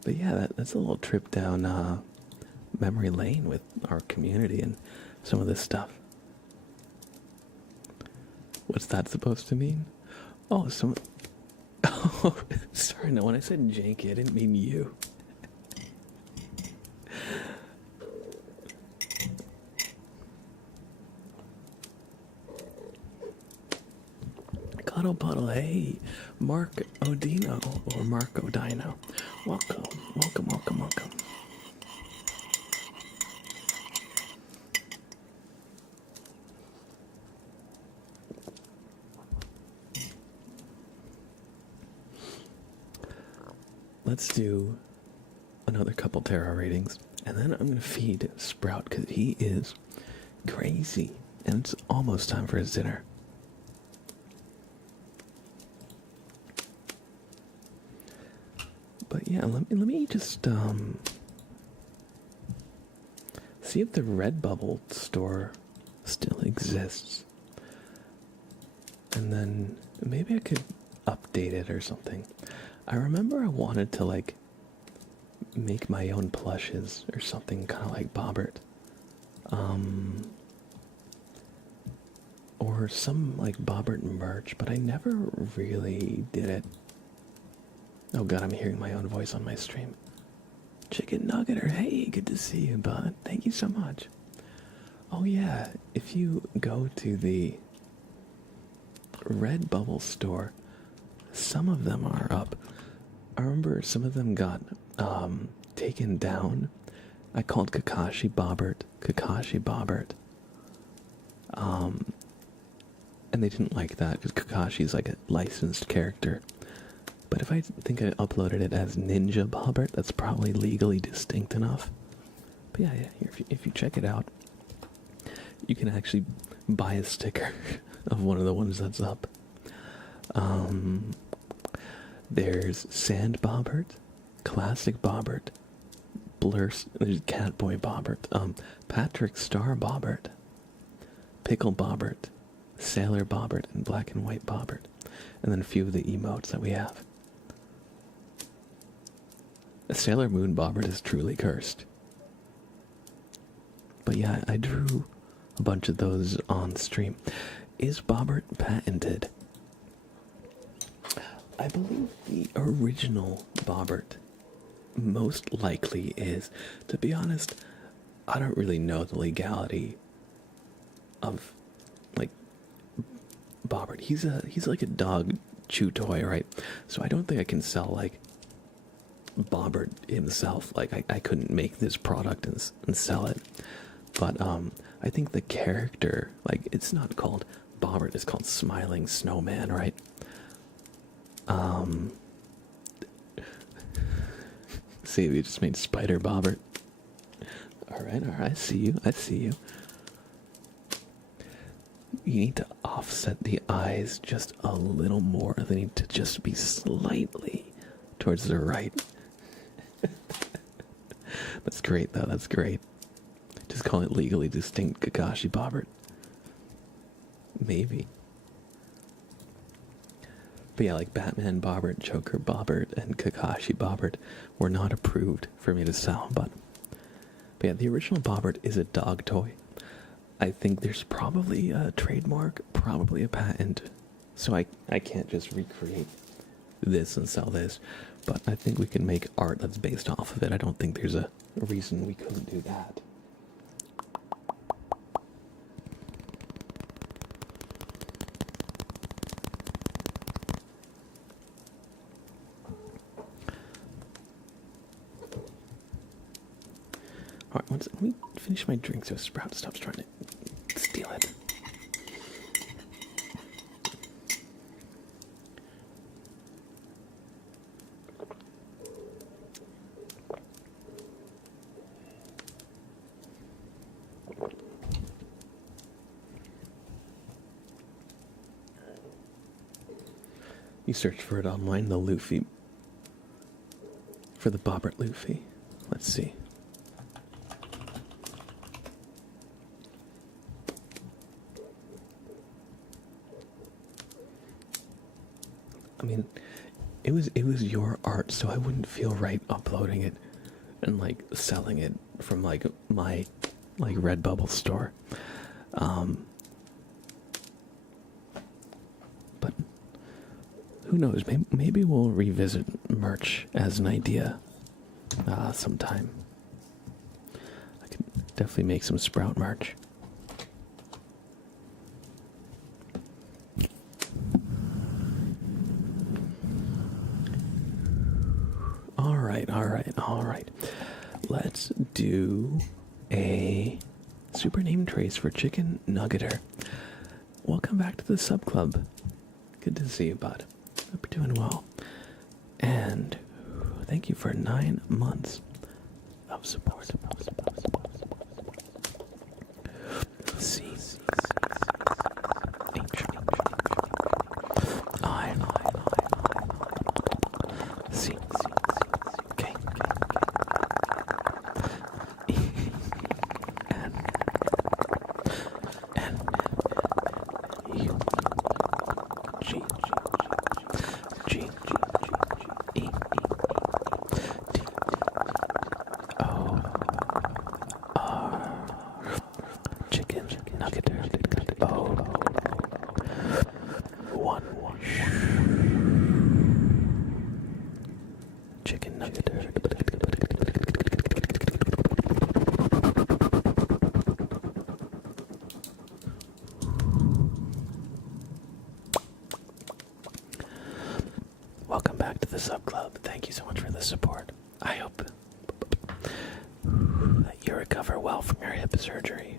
But yeah, that's a little trip down memory lane with our community and some of this stuff. What's that supposed to mean? Oh, oh, sorry, no, when I said janky, I didn't mean you. Cuddle Puddle, hey, Mark Odino, or Mark Odino. Welcome, welcome, welcome, welcome. Let's do another couple tarot readings, and then I'm going to feed Sprout, because he is crazy, and it's almost time for his dinner. But yeah, let me just see if the Redbubble store still exists, and then maybe I could update it or something. I remember I wanted to like make my own plushes or something, kind of like Bobbert, or some like Bobbert merch, but I never really did it. Oh god, I'm hearing my own voice on my stream. Chicken Nuggeter, hey, good to see you, bud. Thank you so much. Oh yeah, if you go to the Redbubble store, some of them are up. I remember some of them got taken down. I called Kakashi Bobbert. And they didn't like that because Kakashi's like a licensed character. But if I think I uploaded it as Ninja Bobbert, that's probably legally distinct enough. But yeah, if you check it out, you can actually buy a sticker of one of the ones that's up. There's Sand Bobbert, Classic Bobbert, Blur, there's Catboy Bobbert, Patrick Star Bobbert, Pickle Bobbert, Sailor Bobbert, and Black and White Bobbert. And then a few of the emotes that we have. A Sailor Moon Bobbert is truly cursed. But yeah, I drew a bunch of those on stream. Is Bobbert patented? I believe the original Bobbert most likely is. To be honest, I don't really know the legality of, like, Bobbert. He's like a dog chew toy, right? So I don't think I can sell, like, Bobbert himself. Like, I couldn't make this product and sell it. But I think the character, like, it's not called Bobbert, it's called Smiling Snowman, right? See, we just made Spider Bobbert. Alright, I see you. You need to offset the eyes just a little more. They need to just be slightly towards the right. That's great, though, that's great. Just call it legally distinct Kakashi Bobbert. Maybe. But yeah, like Batman Bobbert, Joker Bobbert, and Kakashi Bobbert were not approved for me to sell, but yeah, the original Bobbert is a dog toy. I think there's probably a trademark, probably a patent, so I can't just recreate this and sell this, but I think we can make art that's based off of it. I don't think there's a reason we couldn't do that. Alright, let me finish my drink so Sprout stops trying to steal it. You search for it online, the Luffy. For the Bobbert Luffy. Let's see. I mean, it was your art, so I wouldn't feel right uploading it and like selling it from like my like Redbubble store. But who knows? Maybe we'll revisit merch as an idea sometime. I could definitely make some Sprout merch. All right. Let's do a super name trace for Chicken Nuggeter. Welcome back to the sub club. Good to see you, bud. Hope you're doing well. And thank you for 9 months of support. C H I C K E N U G G E T O R Chicken Nuggeter. Oh, one Chicken Nuggeter. Welcome back to the sub club. Thank you so much for the support. I hope that you recover well from your hip surgery.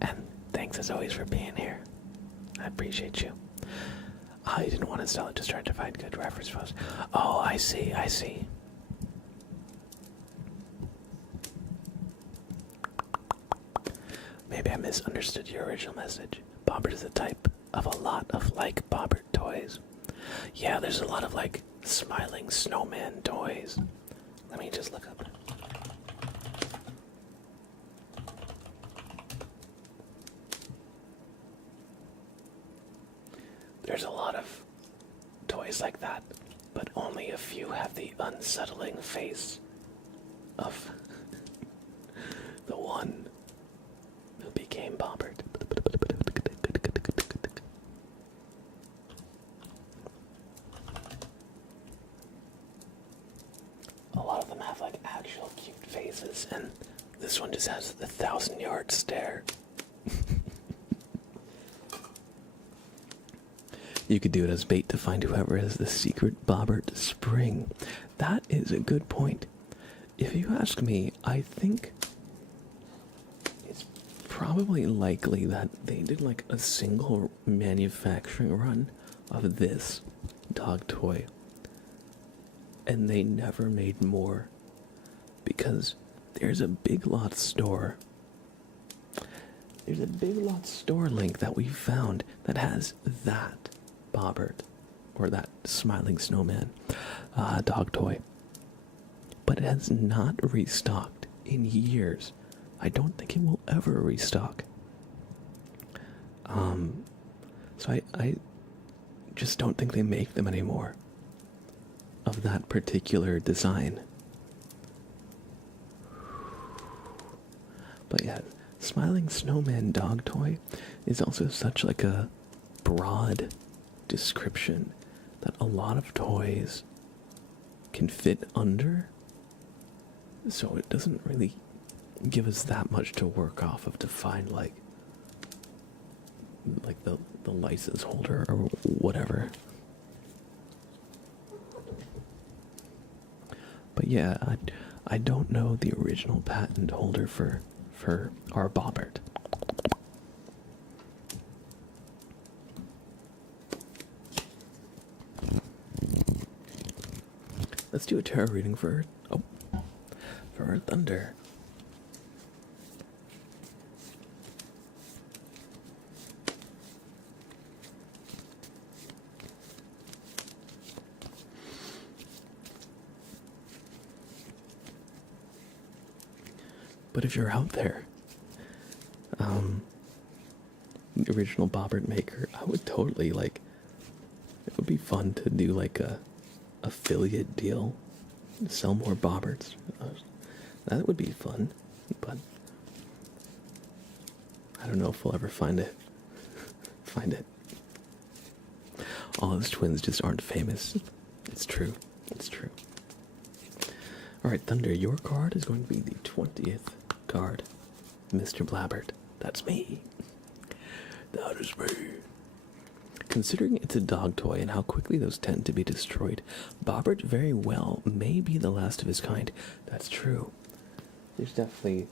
And thanks as always for being here. I appreciate you. I didn't want to sell it, just trying to find good reference photos. Oh, I see. Maybe I misunderstood your original message. Bobbert is a type of a lot of like Bobbert toys. Yeah, there's a lot of like smiling snowman toys. Let me just look up. There's a lot of toys like that, but only a few have the unsettling face of the one who became Bobbert. A lot of them have like actual cute faces, and this one just has the 1,000-yard stare. You could do it as bait to find whoever has the secret Bobbert spring. That is a good point. If you ask me, I think it's probably likely that they did like a single manufacturing run of this dog toy, and they never made more, because there's a Big Lots store. There's a Big Lots store link that we found that has that Bobbert, or that smiling snowman dog toy, but it has not restocked in years. I don't think it will ever restock. So I just don't think they make them anymore of that particular design. But yeah, smiling snowman dog toy is also such like a broad description that a lot of toys can fit under, so it doesn't really give us that much to work off of to find like the license holder or whatever. But yeah, I don't know the original patent holder for our Bobbert. Let's do a tarot reading for our thunder. But if you're out there, the original Bobbert maker, I would totally like. It would be fun to do like a affiliate deal, sell more Bobberts. That would be fun, but I don't know if we'll ever find it. All those twins just aren't famous. It's true. It's true. Alright, Thunder, your card is going to be the 20th card. Mr. Blabbert. That's me. That is me. Considering it's a dog toy and how quickly those tend to be destroyed, Bobbert very well may be the last of his kind. That's true. There's definitely,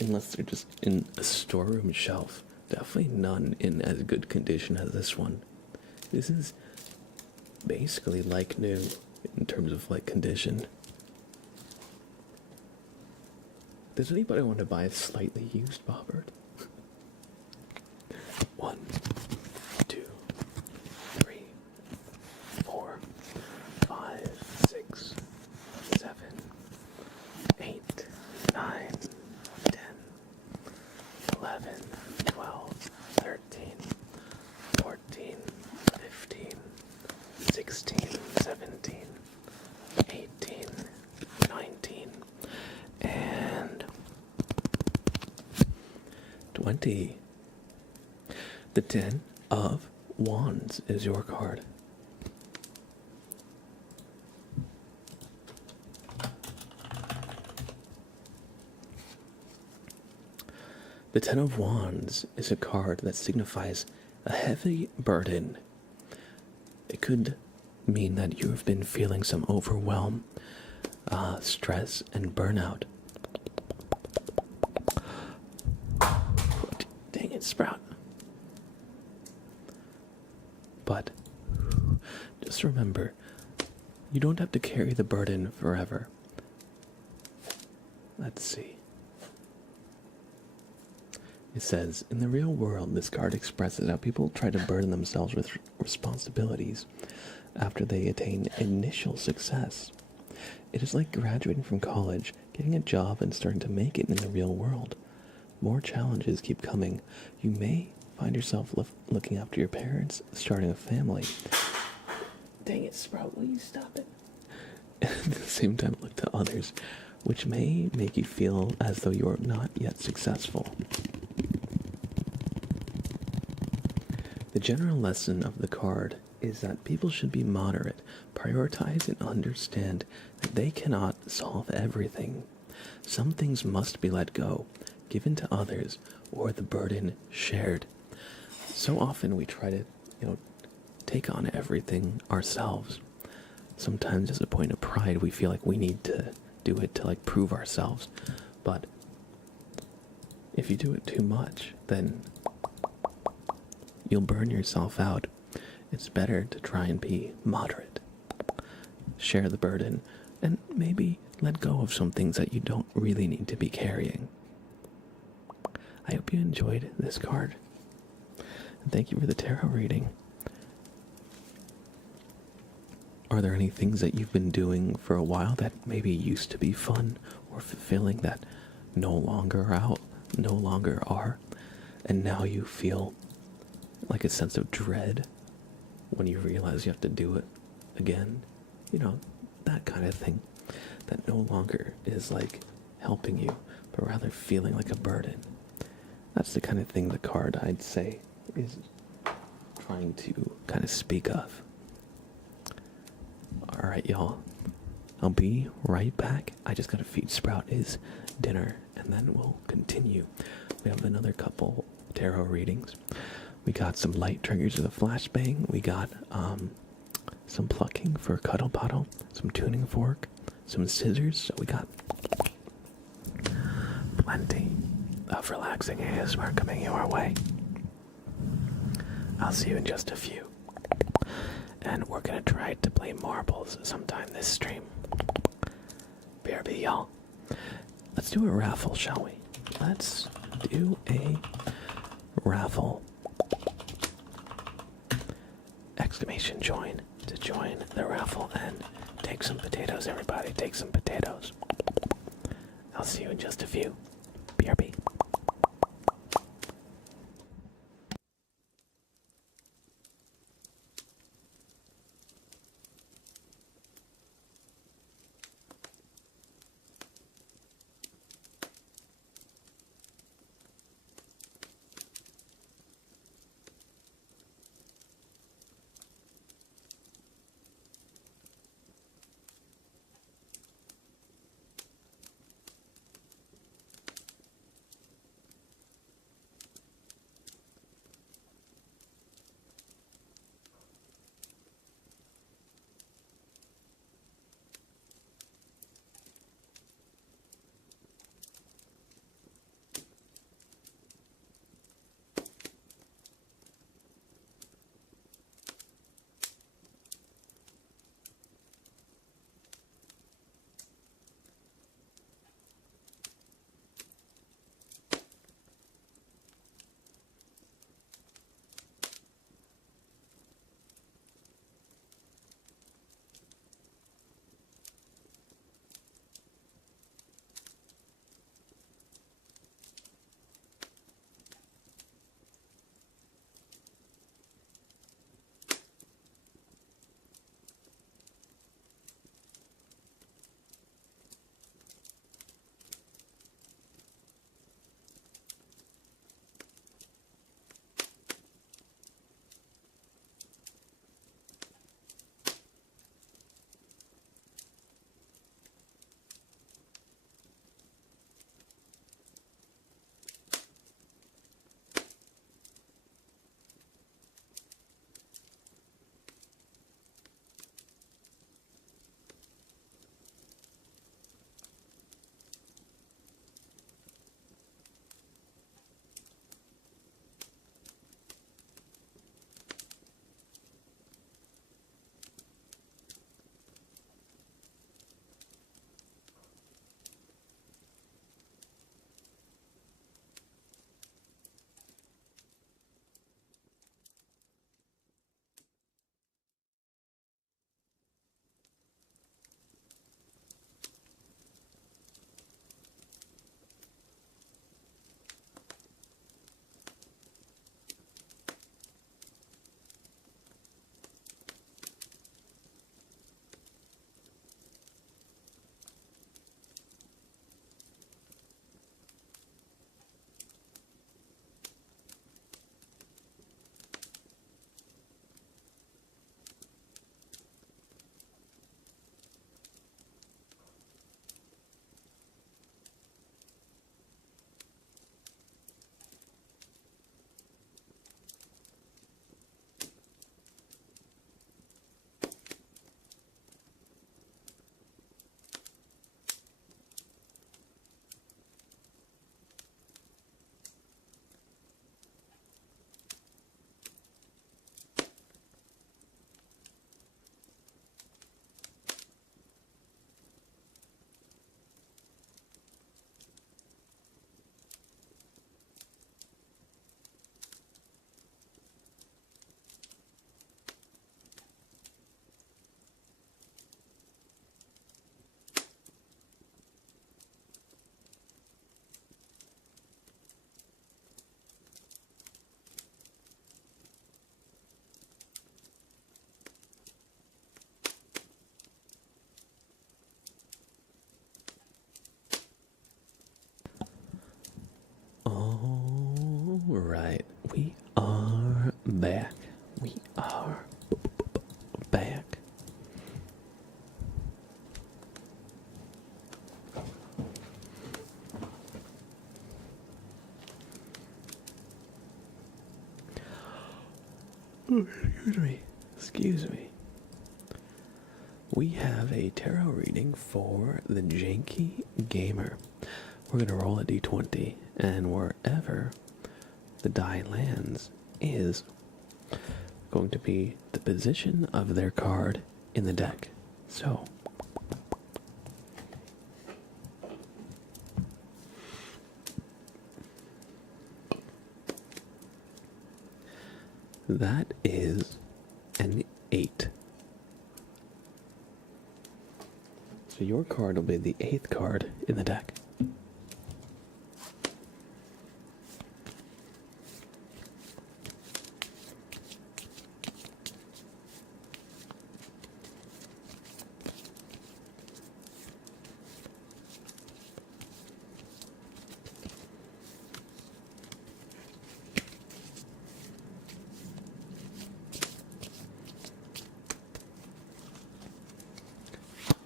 unless they're just in a storeroom shelf, definitely none in as good condition as this one. This is basically like new in terms of like condition. Does anybody want to buy a slightly used Bobbert? 1, 2, 3, 4, 5, 6, 7, 8, 9, 10, 11, 12, 13, 14, 15, 16, 17, 18, 19, and 20. The 10 of Wands is your card. The 10 of Wands is a card that signifies a heavy burden. It could mean that you have been feeling some overwhelm, stress, and burnout. Dang it, Sprout. But just remember, you don't have to carry the burden forever. Let's see. It says, in the real world, this card expresses how people try to burden themselves with responsibilities after they attain initial success. It is like graduating from college, getting a job, and starting to make it in the real world. More challenges keep coming. You may find yourself looking after your parents, starting a family. Dang it, Sprout, will you stop it? At the same time, look to others, which may make you feel as though you are not yet successful. The general lesson of the card is that people should be moderate, prioritize, and understand that they cannot solve everything. Some things must be let go, given to others, or the burden shared. So often we try to, take on everything ourselves. Sometimes as a point of pride, we feel like we need to do it to prove ourselves. But if you do it too much, then you'll burn yourself out. It's better to try and be moderate. Share the burden, and maybe let go of some things that you don't really need to be carrying. I hope you enjoyed this card. And thank you for the tarot reading. Are there any things that you've been doing for a while that maybe used to be fun or fulfilling that no longer are, and now you feel like a sense of dread when you realize you have to do it again? That kind of thing that no longer is helping you, but rather feeling like a burden. That's the kind of thing the card, I'd say, is trying to kind of speak of. Alright, y'all. I'll be right back. I just gotta feed Sprout his dinner, and then we'll continue. We have another couple tarot readings. We got some light triggers with a flashbang. We got some plucking for a cuddle bottle, some tuning fork, some scissors. So we got plenty of relaxing ASMR coming your way. I'll see you in just a few. And we're gonna try to play marbles sometime this stream. BRB, y'all. Let's do a raffle, shall we? Let's do a raffle. Exclamation join to join the raffle, and take some potatoes, everybody. Take some potatoes. I'll see you in just a few. BRB. Oh, excuse me. Excuse me. We have a tarot reading for the Janky Gamer. We're going to roll a d20, and wherever the die lands is going to be the position of their card in the deck. So, that is an 8. So your card will be the 8th card in the deck.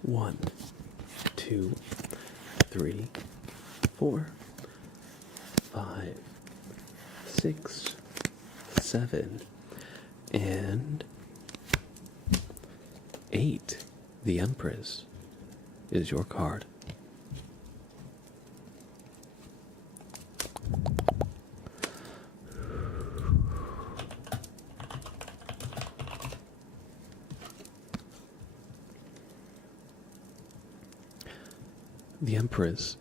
One, two, three, 4, 5, 6, 7, and 8. The Empress is your card. The Empress,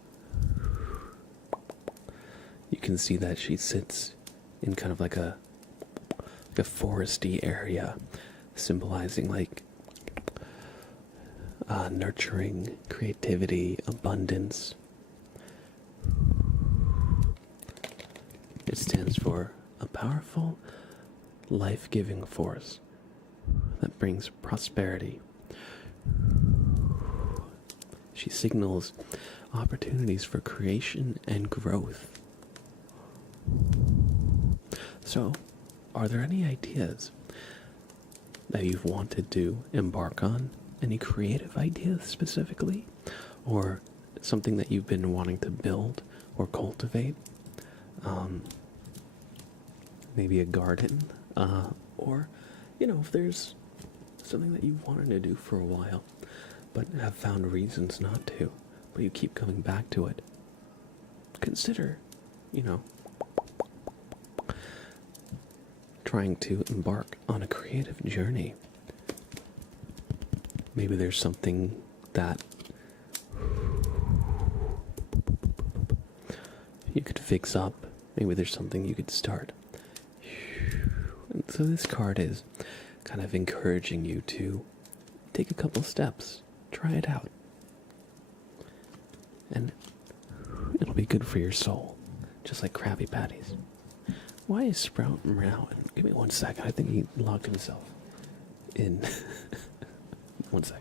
you can see that she sits in kind of like a foresty area, symbolizing like nurturing, creativity, abundance. It stands for a powerful, life-giving force that brings prosperity. She signals opportunities for creation and growth. So, are there any ideas that you've wanted to embark on? Any creative ideas specifically? Or something that you've been wanting to build or cultivate? Maybe a garden? Or, if there's something that you've wanted to do for a while, but have found reasons not to, but you keep coming back to it. Consider, trying to embark on a creative journey. Maybe there's something that you could fix up. Maybe there's something you could start. And so this card is kind of encouraging you to take a couple steps. Try it out. And it'll be good for your soul. Just like Krabby Patties. Why is Sprout meowing? Give me 1 second. I think he locked himself in. 1 sec.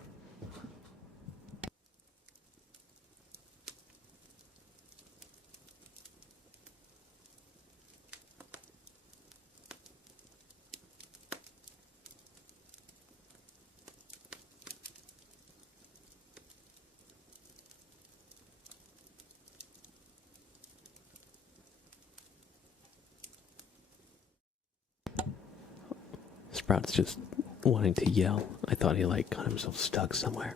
Sprout's just wanting to yell. I thought he got himself stuck somewhere.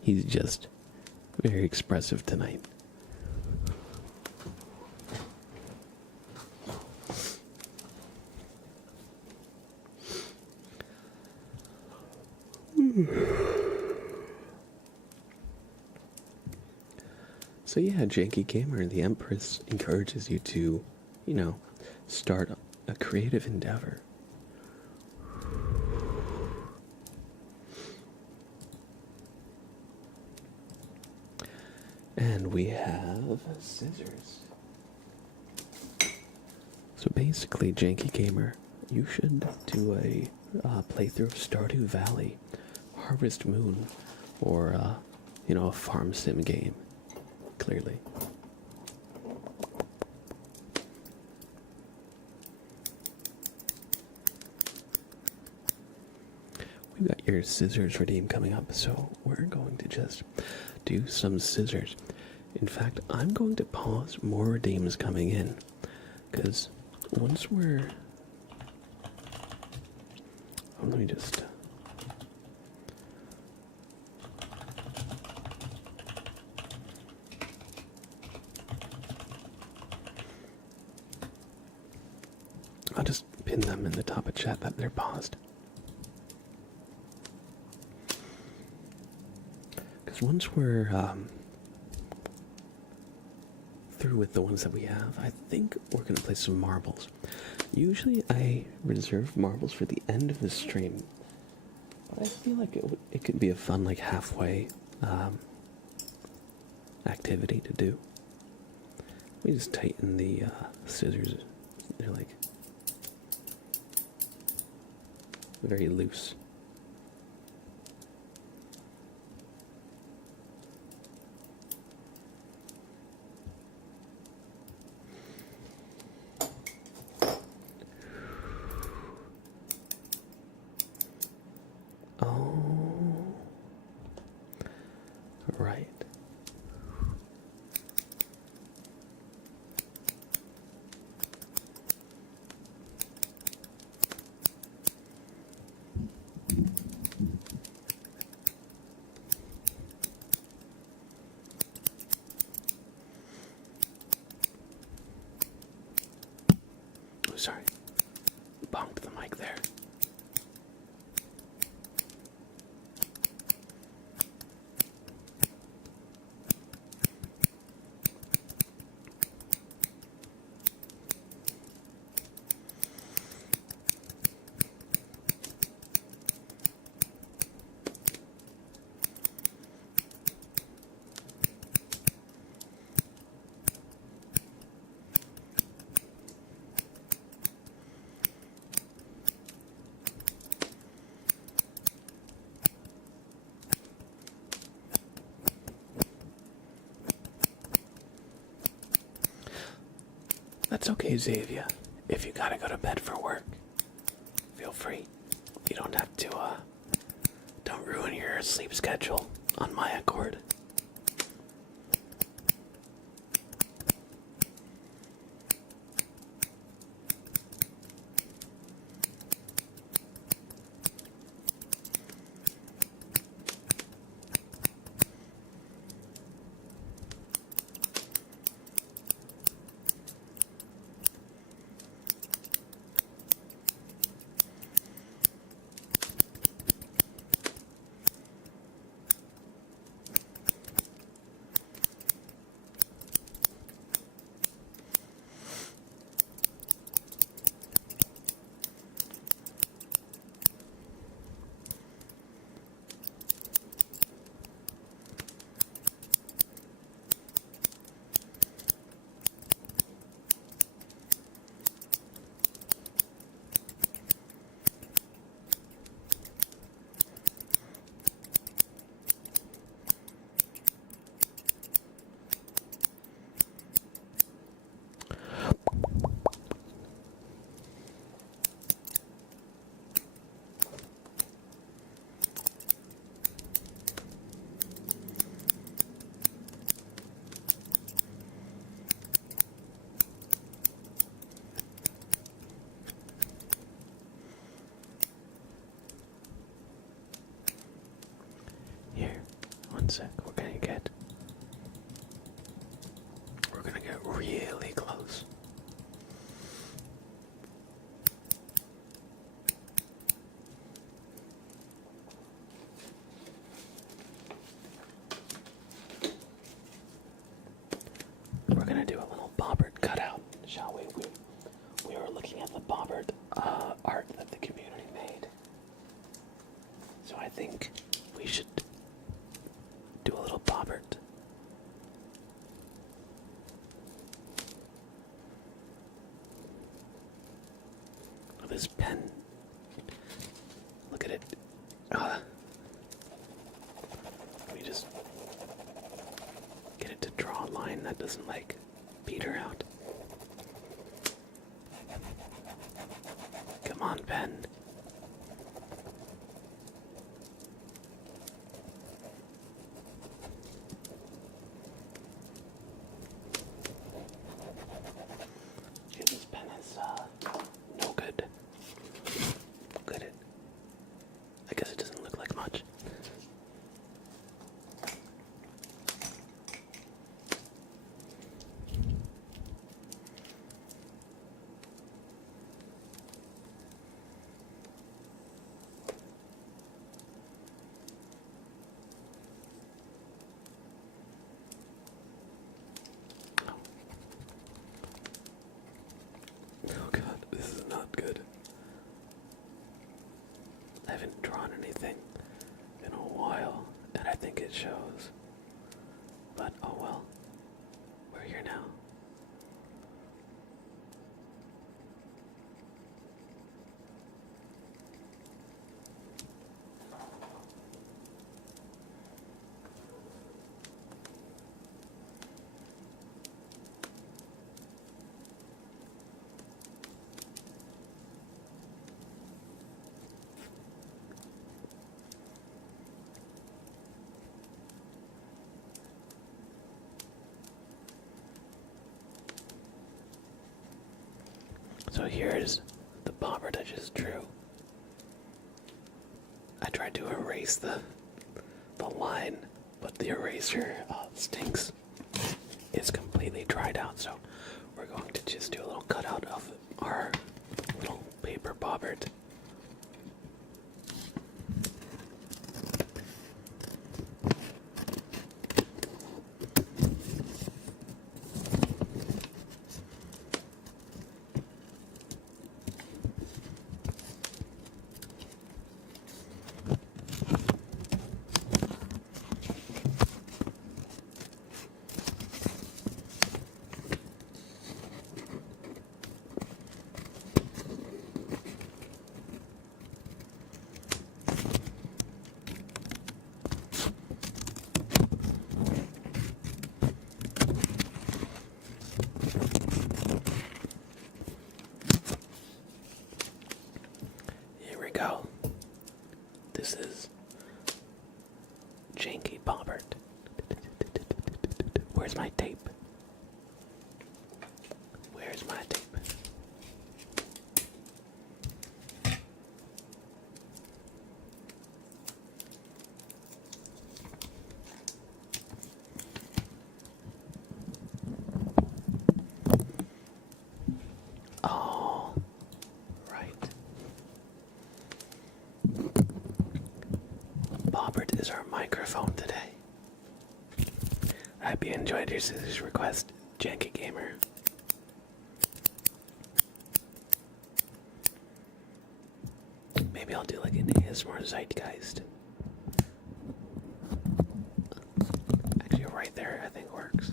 He's just very expressive tonight. So yeah, Janky Gamer, the Empress encourages you to, start a creative endeavor. And we have scissors. So basically, Janky Gamer, you should do a playthrough of Stardew Valley, Harvest Moon, or a farm sim game. Clearly. We've got your scissors redeem coming up, so we're going to just do some scissors. In fact, I'm going to pause more redeems coming in, because once we're Oh, let me just. I'll just pin them in the top of chat that they're paused. Because once we're through with the ones that we have, I think we're going to play some marbles. Usually I reserve marbles for the end of the stream, but I feel like it could be a fun, like, halfway activity to do. We just tighten the scissors. They're like very loose. Oh, right. Oh, sorry. Bonked the mic there. That's okay, Xavier. If you gotta go to bed for work, feel free. You don't have to, don't ruin your sleep schedule on my accord. Here, one sec, we're gonna get really close. We're gonna do a little bobbert cutout, shall we? We were looking at the bobbert art that the community made. So I think we should do a little bobbert. Oh, this pen. Look at it. Let me just get it to draw a line that doesn't, like, peter out. Come on, pen. Yeah, this pen is no good. Look at it. haven't drawn anything in a while, and I think it shows. But oh well, we're here now. So here's the bobbert I just drew. I tried to erase the line, but the eraser stinks. It's completely dried out, so we're going to just do a little cutout of our little paper bobbert. Go. This is janky bobbert. Where's my tape? Where's my tape? Oh, right. Bobbert is our microphone today. I hope you enjoyed your scissors request, Janky Gamer. Maybe I'll do like an ASMR Zeitgeist. Actually, right there I think works.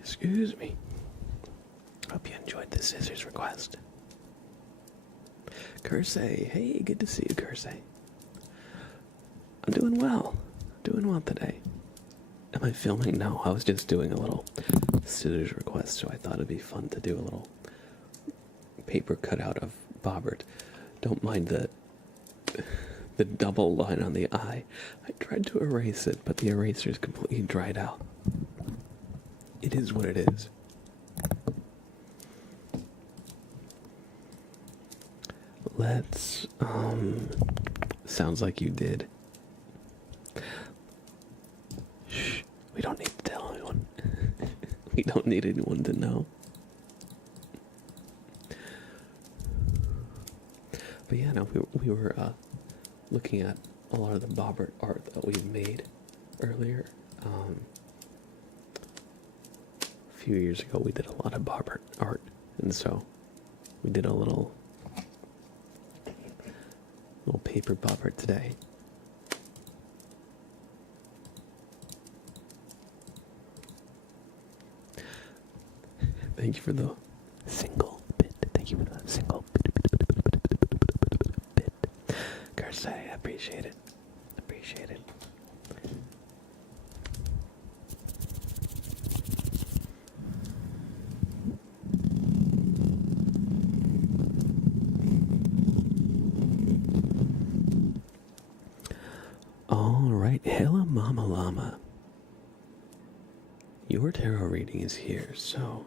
Excuse me. Hope you enjoyed the scissors request. Kursey, hey, good to see you, Kursey. I'm doing well today. Am I filming? No, I was just doing a little scissors request, so I thought it'd be fun to do a little paper cutout of Bobbert. Don't mind the double line on the eye. I tried to erase it, but the eraser's completely dried out. It is what it is. Let's, sounds like you did. Shh, we don't need to tell anyone. We don't need anyone to know. But yeah, no, we were looking at a lot of the Bobbert art that we've made earlier. A few years ago we did a lot of Bobbert art, and so we did a little paper Bobbert today. Thank you for the single bit. Thank you for the single bit. Kursey, I appreciate it. Appreciate it. Alright, hello Mama Llama. Your tarot reading is here, so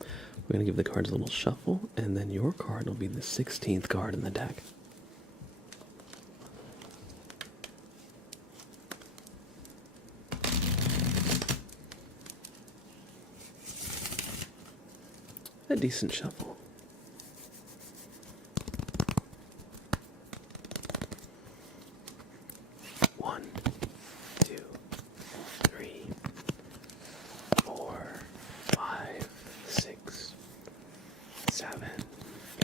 we're going to give the cards a little shuffle, and then your card will be the 16th card in the deck. a decent shuffle. One, two, three, 4, 5, 6, 7,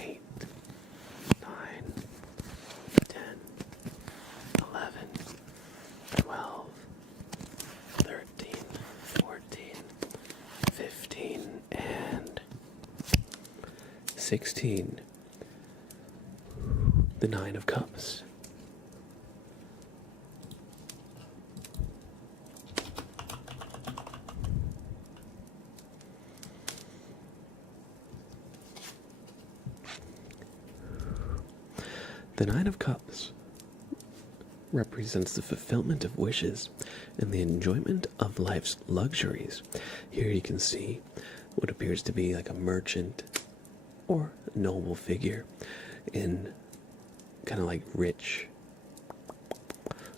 8, 9, 10, 11, 12, 13, 14, 15, and 16. The Nine of Cups. The Nine of Cups represents the fulfillment of wishes and the enjoyment of life's luxuries. Here you can see what appears to be like a merchant or noble figure in kind of like rich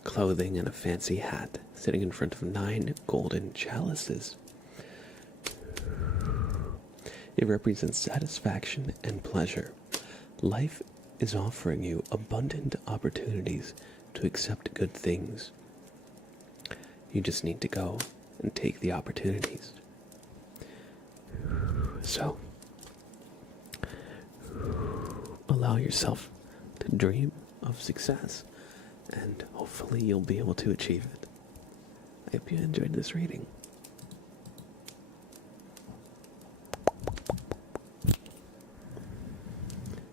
clothing and a fancy hat, sitting in front of 9 golden chalices. It represents satisfaction and pleasure. Life is offering you abundant opportunities to accept good things. You just need to go and take the opportunities. So, allow yourself to dream of success, and hopefully you'll be able to achieve it. I hope you enjoyed this reading.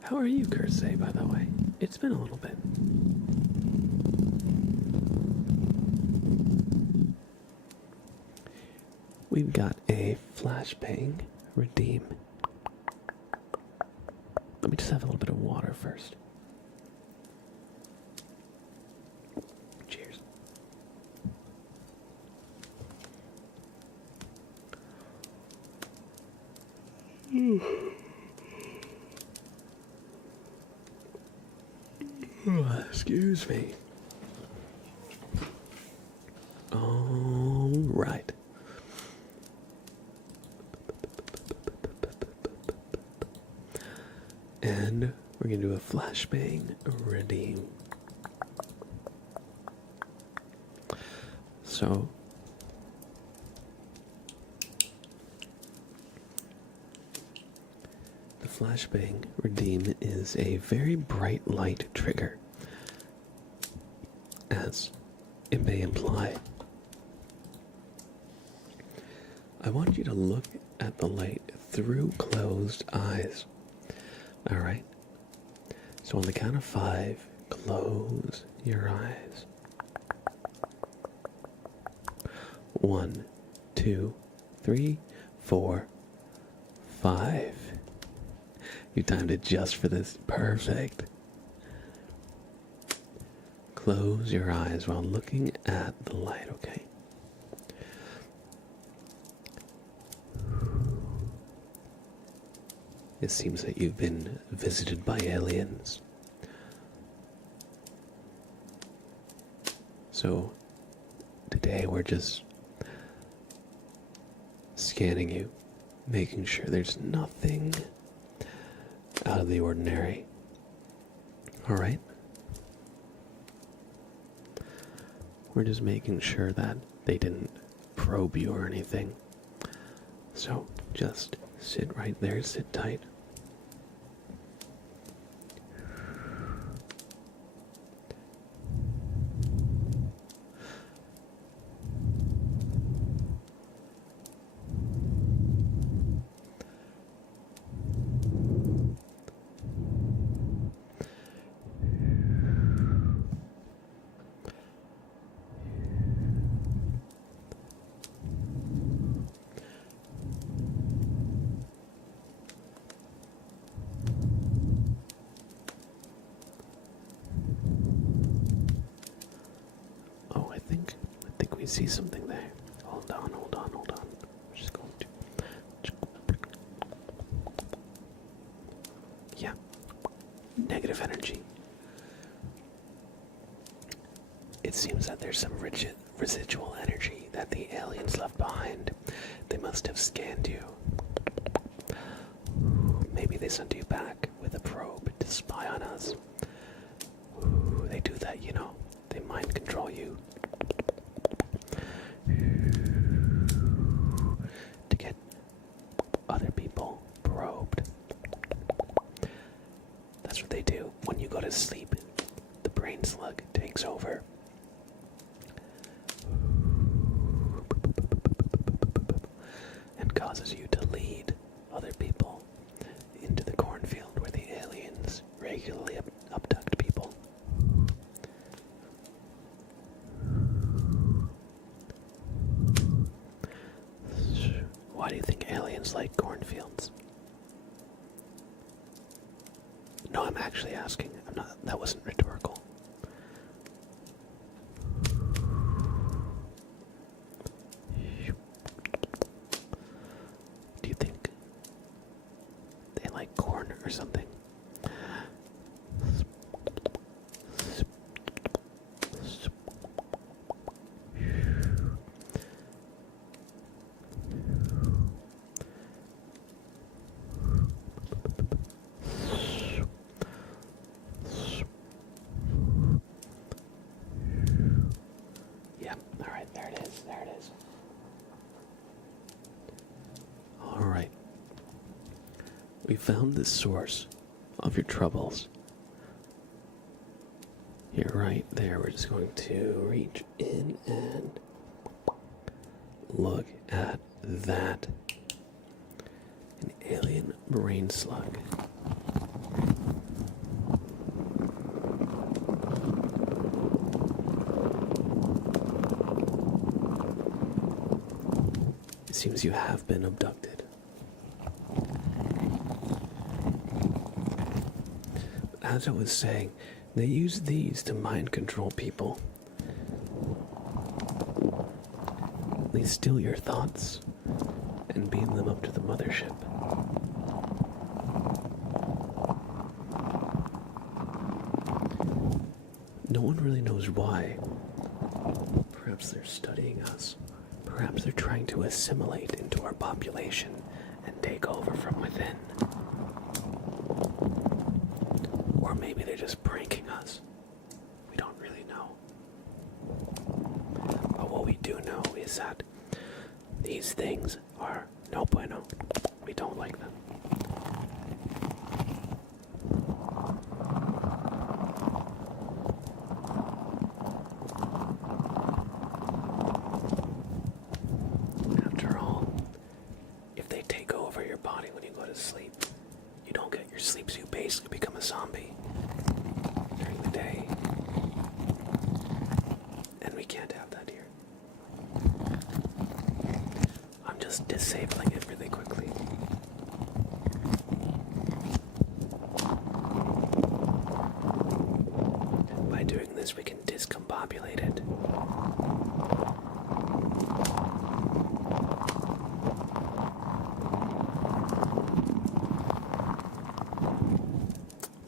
How are you, Kersey, by the way? It's been a little bit. We've got a flashbang redeem. Let me just have a little bit of water first. Cheers. Excuse me. All right. And we're going to do a flashbang redeem. So, the flashbang redeem is a very bright light trigger, as it may imply. I want you to look at the light through closed eyes. Alright? So on the count of 5, close your eyes. 1, 2, 3, 4, 5. You timed it just for this. Perfect. Close your eyes while looking at the light, okay? It seems that you've been visited by aliens. So, today we're just scanning you, making sure there's nothing out of the ordinary. Alright? We're just making sure that they didn't probe you or anything. So, just sit right there, sit tight. I think we see something there. Hold on. I'm just going to... Yeah. Negative energy. It seems that there's some residual energy that the aliens left behind. They must have scanned you. maybe they sent you back with a probe to spy on us. Ooh, they do that, you know. They mind control you. To get other people probed. That's what they do. When you go to sleep, the brain slug takes over. And causes you to lead other people into the cornfield where the aliens regularly abduct people. Why do you think aliens like cornfields? No, I'm actually asking. That wasn't rhetorical. Do you think they like corn or something? Yeah, alright, there it is, there it is. Alright. We found the source of your troubles. You're right there. We're just going to reach in and look at that. An alien brain slug. It seems you have been abducted. As I was saying, they use these to mind control people. They steal your thoughts and beam them up to the mothership. No one really knows why. Perhaps they're studying us. Perhaps they're trying to assimilate into our population and take over from within. Or maybe they're just pranking us. We don't really know. But what we do know is that these things are no bueno. We don't like them. After all, if they take over your body when you go to sleep, you don't get your sleep, so you basically become a zombie during the day. And we can't have that here. I'm just disabling it really quickly. By doing this, we can discombobulate it.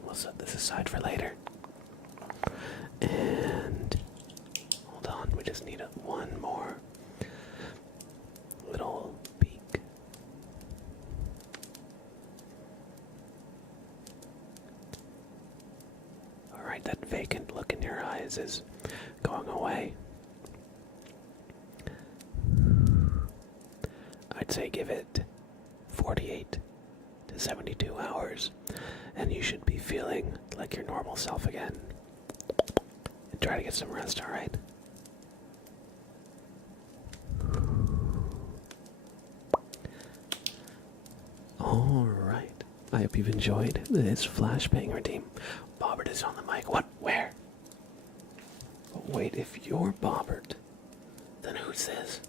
We'll set this aside for later. And hold on, we just need one more little peek. Alright, that vacant look in your eyes is going away. I'd say give it 48 to 72 hours, and you should be feeling like your normal self again. And try to get some rest, alright? Alright. I hope you've enjoyed this flashbang redeem. Bobbert is on the mic. What? Where? Oh, wait, if you're Bobbert, then who's this?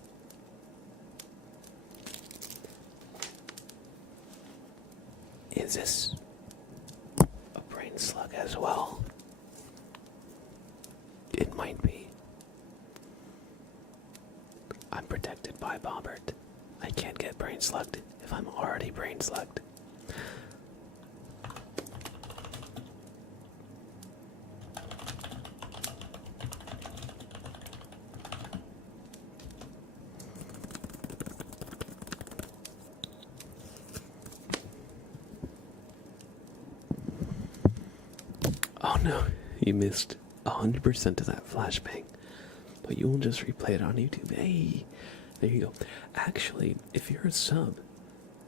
Is this a brain slug as well? It might be. I'm protected by Bobbert. I can't get brain slugged if I'm already brain slugged. Oh no, you missed 100% of that flashbang. But you will just replay it on YouTube. Hey, there you go. Actually, if you're a sub,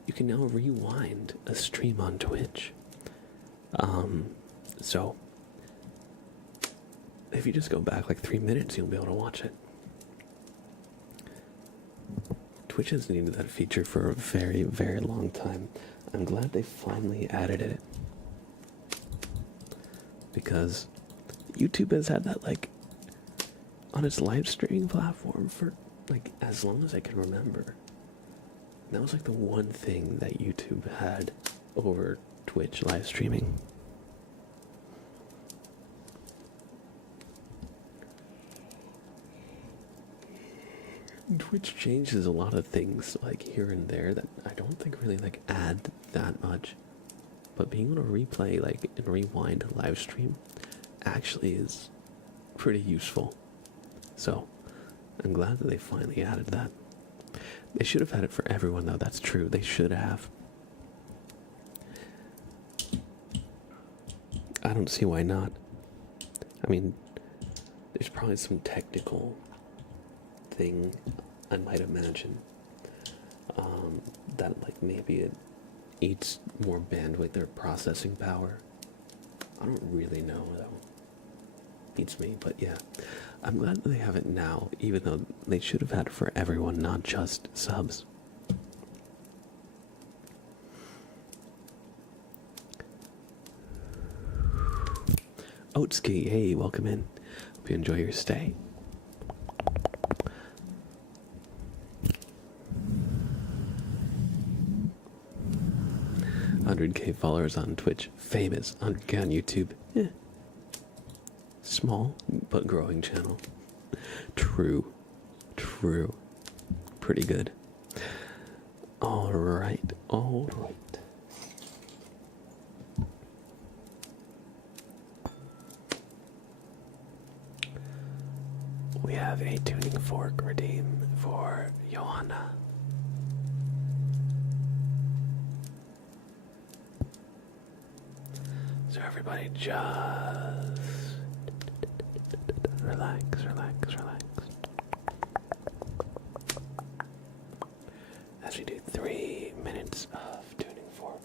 you can now rewind a stream on Twitch. So if you just go back like 3 minutes, you'll be able to watch it. Twitch has needed that feature for a very, very long time. I'm glad they finally added it. Because YouTube has had that like on its live streaming platform for like as long as I can remember. That was like the one thing that YouTube had over Twitch live streaming. Twitch changes a lot of things like here and there that I don't think really like add that much. But being able to replay like and rewind a live stream actually is pretty useful. So I'm glad that they finally added that. They should have had it for everyone though, that's true. They should have. I don't see why not. I mean, there's probably some technical thing I might imagine that like maybe it eats more bandwidth or processing power. I don't really know though. Beats me, but yeah. I'm glad that they have it now, even though they should have had it for everyone, not just subs. Oatski, hey, welcome in. Hope you enjoy your stay. 100K followers on Twitch, famous. 100K on YouTube. Small but growing channel. True. Pretty good. Alright. We have a tuning fork redeem for Johanna. So everybody just relax. As we do 3 minutes of tuning fork.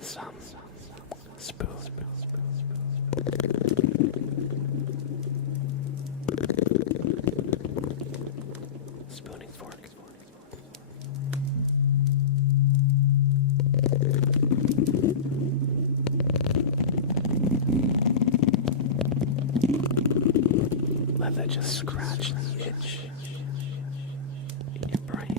Some spoon. Spooning fork. Let that just scratch the itch in your brain.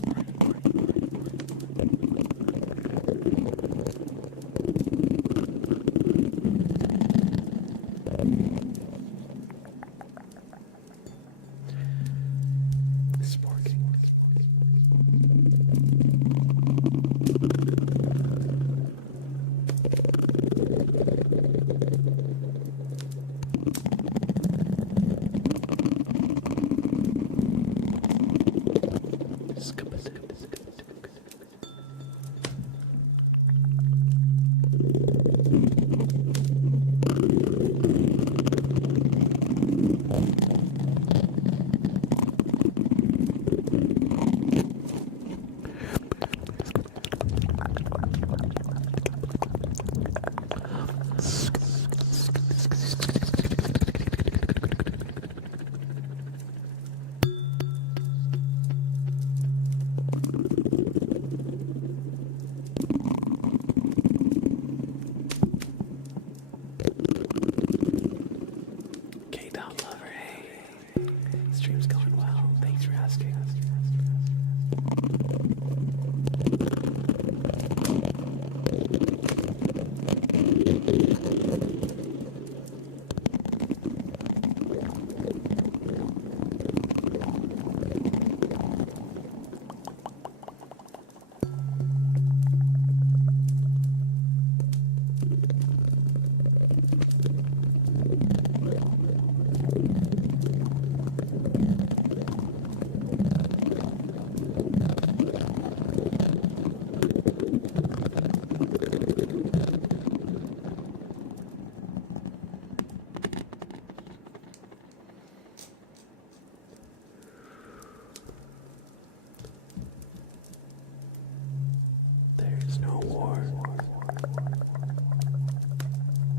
There's no war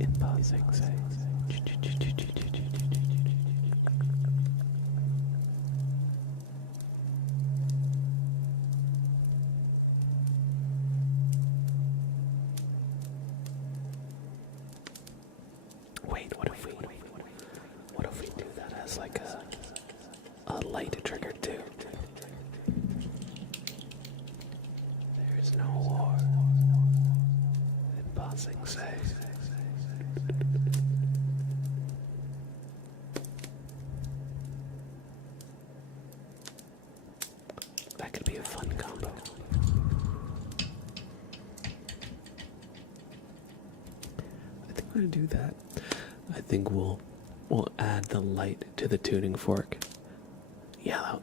in pausing sex. Wait, what if we do that as like a light trigger too? There's no war in passing sex. That could be a fun combo. I think we're gonna do that. I think we'll add the light to the tuning fork. Yeah, I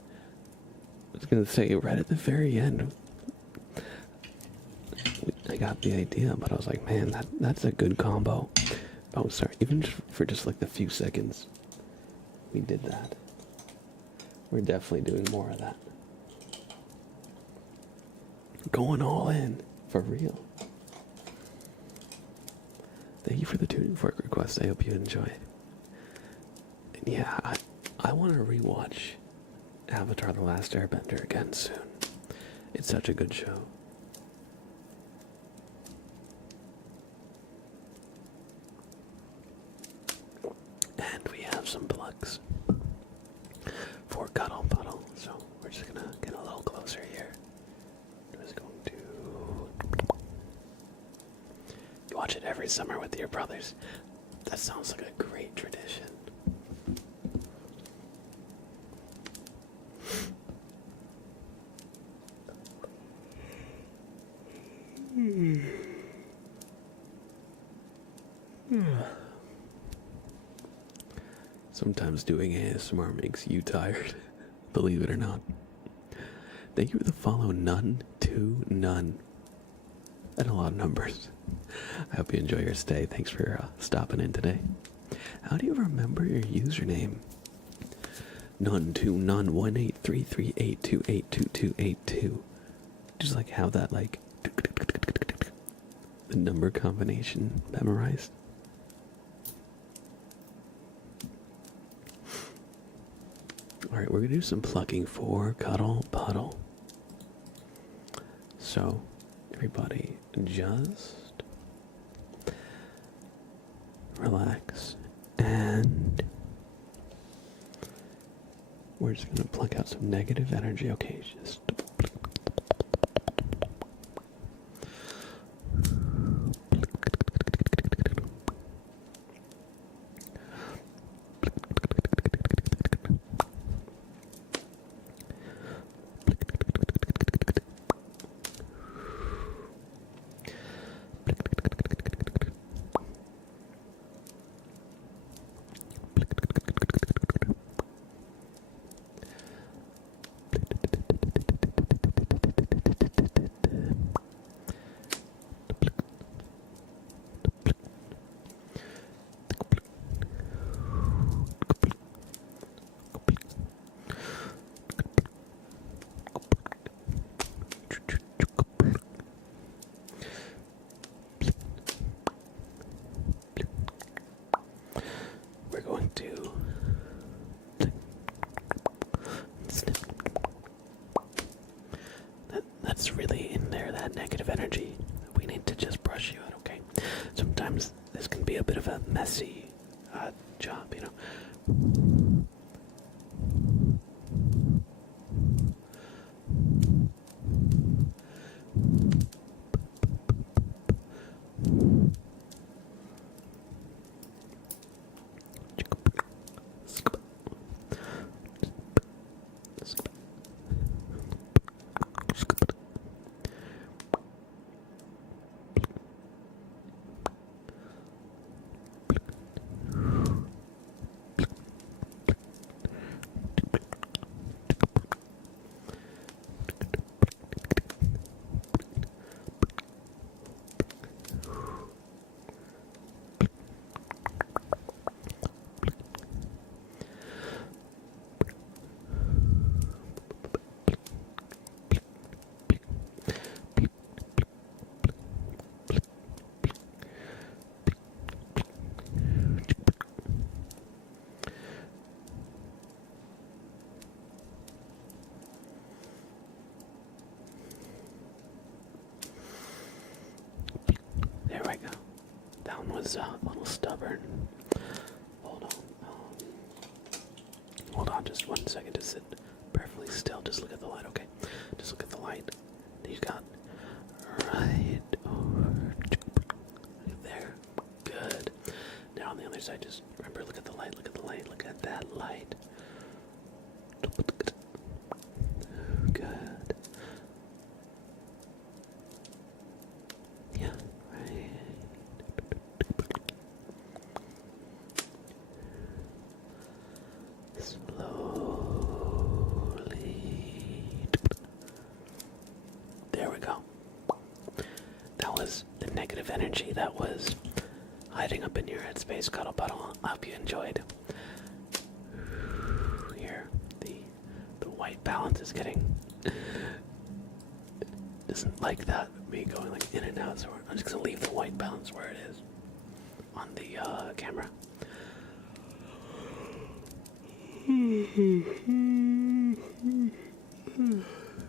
was gonna say right at the very end. I got the idea, but I was like, man, that's a good combo. Oh, sorry, even for just like the few seconds we did that. We're definitely doing more of that. Going all in, for real. Thank you for the tuning fork request. I hope you enjoy. And yeah, I want to rewatch Avatar: The Last Airbender again soon. It's such a good show. And we have some plugs for Cuddle Puddle, so we're just gonna get a little closer here. I'm just going to... You watch it every summer with your brothers. That sounds like a great tradition. Sometimes doing ASMR makes you tired, believe it or not. Thank you for the follow, none to none. And a lot of numbers. I hope you enjoy your stay. Thanks for stopping in today. How do you remember your username? None to none 18338282282. Just like have that like the number combination memorized. Alright, we're gonna do some plucking for Cuddle Puddle. So, everybody just relax and we're just gonna pluck out some negative energy. Okay, just that's really in there, that negative energy. We need to just brush you out, okay? Sometimes this can be a bit of a messy job, you know? was a little stubborn. Hold on. Hold on just 1 second. Just sit perfectly still. Just look at the light, okay? Just look at the light. You got right over there. Good. Now on the other side, just remember, look at the light, look at the light, look at that light. Good. Yeah, right. Slowly. There we go. That was the negative energy that was hiding up in your headspace, Cuddle Puddle. I hope you enjoyed. Here, the white balance is getting doesn't like that, me going like in and out, so I'm just gonna leave the white balance where it is on the camera.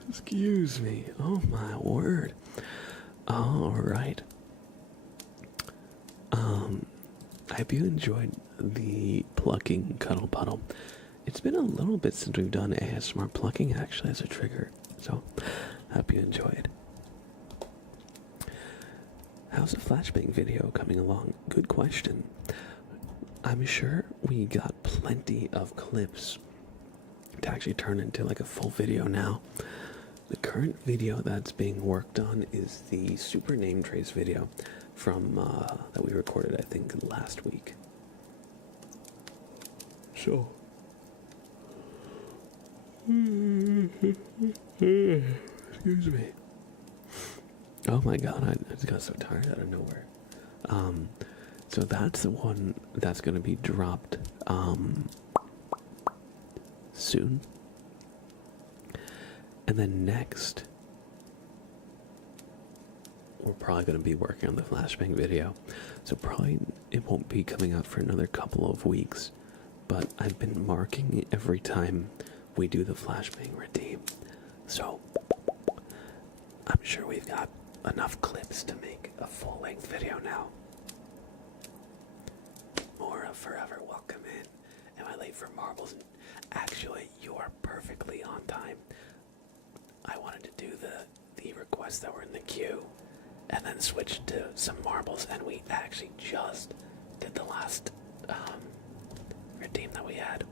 Excuse me. Oh my word. All right. I hope you enjoyed the plucking, Cuddle Puddle. It's been a little bit since we've done ASMR plucking actually as a trigger, so I hope you enjoyed. How's the flashbang video coming along? Good question. I'm sure we got plenty of clips to actually turn into like a full video now. The current video that's being worked on is the super name trace video from that we recorded, I think, last week. So, excuse me. Oh my god, I just got so tired out of nowhere. So that's the one that's going to be dropped soon. And then next, we're probably going to be working on the flashbang video. So probably it won't be coming out for another couple of weeks. But I've been marking it every time we do the flashbang redeem. So I'm sure we've got enough clips to make a full-length video now. More of Forever, welcome in. Am I late for marbles? Actually, you are perfectly on time. I wanted to do the requests that were in the queue and then switch to some marbles, and we actually just did the last redeem that we had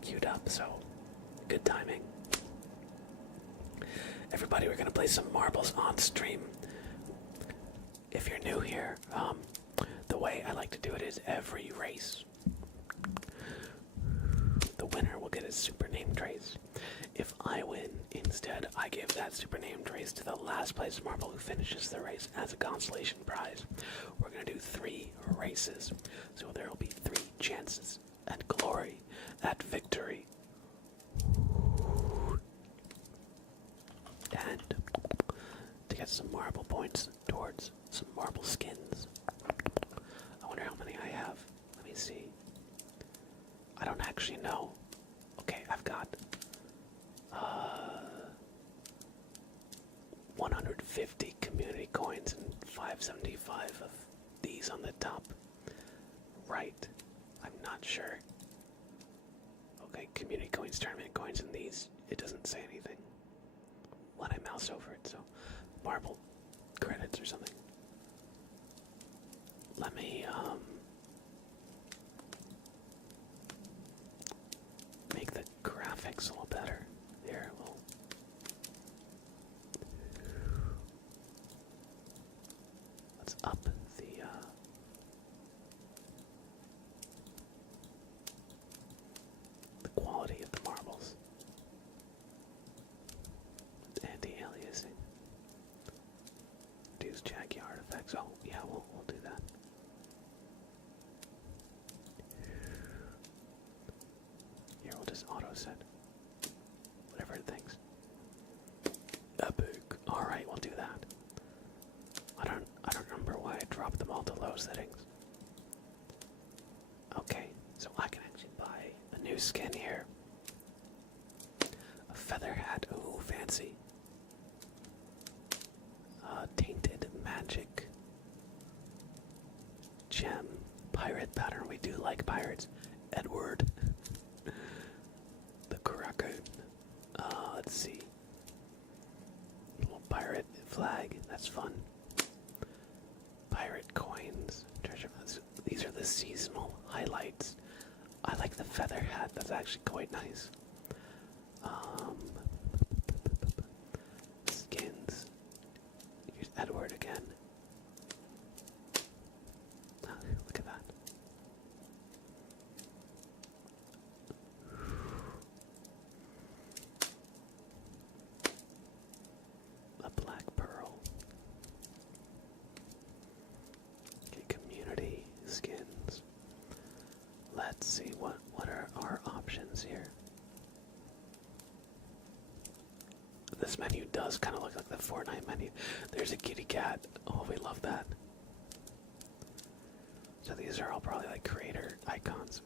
queued up, so good timing. Everybody, we're going to play some marbles on stream. If you're new here, the way I like to do it is every race, the winner will get a super name trace. If I win, instead, I give that super name trace to the last place marble who finishes the race as a consolation prize. We're going to do 3 races, so there will be 3 chances at glory, at victory. And to get some marble points towards some marble skins. I wonder how many I have. Let me see. I don't actually know. Okay, I've got 150 community coins and 575 of these on the top right. I'm not sure. Okay, community coins, tournament coins, and these, it doesn't say anything when I mouse over it, so marble credits or something. Let me make the graphics a little better. Here, we'll let's up the quality of the marbles. Anti-aliasing. Reduce jaggy artifacts. Oh, yeah, we'll do that. Here, we'll just auto set whatever it thinks. Epic. All right, we'll do that. I don't remember why I dropped them all to low settings. Okay, so I can actually buy a new skin here. A feather hat. Ooh, fancy. Tainted magic gem. like pirates. Edward. The Kraken. Let's see. Little pirate flag. That's fun. Pirate coins. Treasure. These are the seasonal highlights. I like the feather hat. That's actually quite nice. Skins. Here's Edward again. Look at that. A black pearl. Okay, community skins. Let's see what are our options here. This menu does kind of look like the Fortnite menu. There's a kitty cat. Oh, we love that. So these are all probably like creator icons.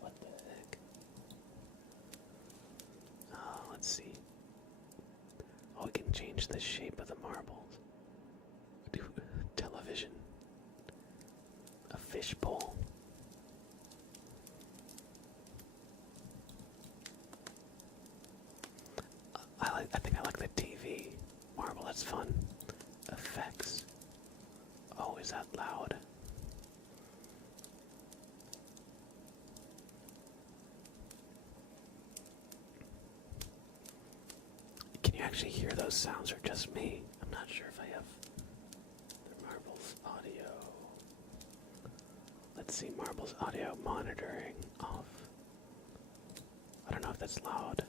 What the heck? Let's see. Oh, we can change the shape of the marbles. Do television. A fishbowl. I think I like the TV marble. That's fun. Effects. Oh, is that loud? Can you actually hear those sounds or just me? I'm not sure if I have the marbles audio. Let's see, marbles audio monitoring off. I don't know if that's loud.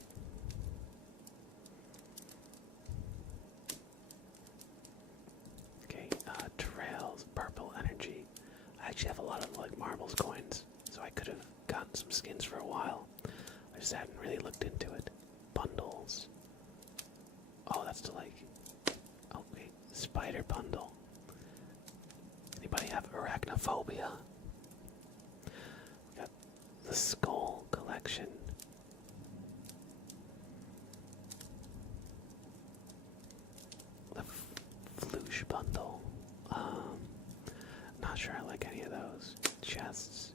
Okay, trails, purple energy. I actually have a lot of like marbles coins, so I could have gotten some skins for a while. I just hadn't really looked into it. Bundles. Oh, that's to like. Oh wait, spider bundle. Anybody have arachnophobia? We got the skull collection. The floosh bundle. Not sure I like any of those. Chests.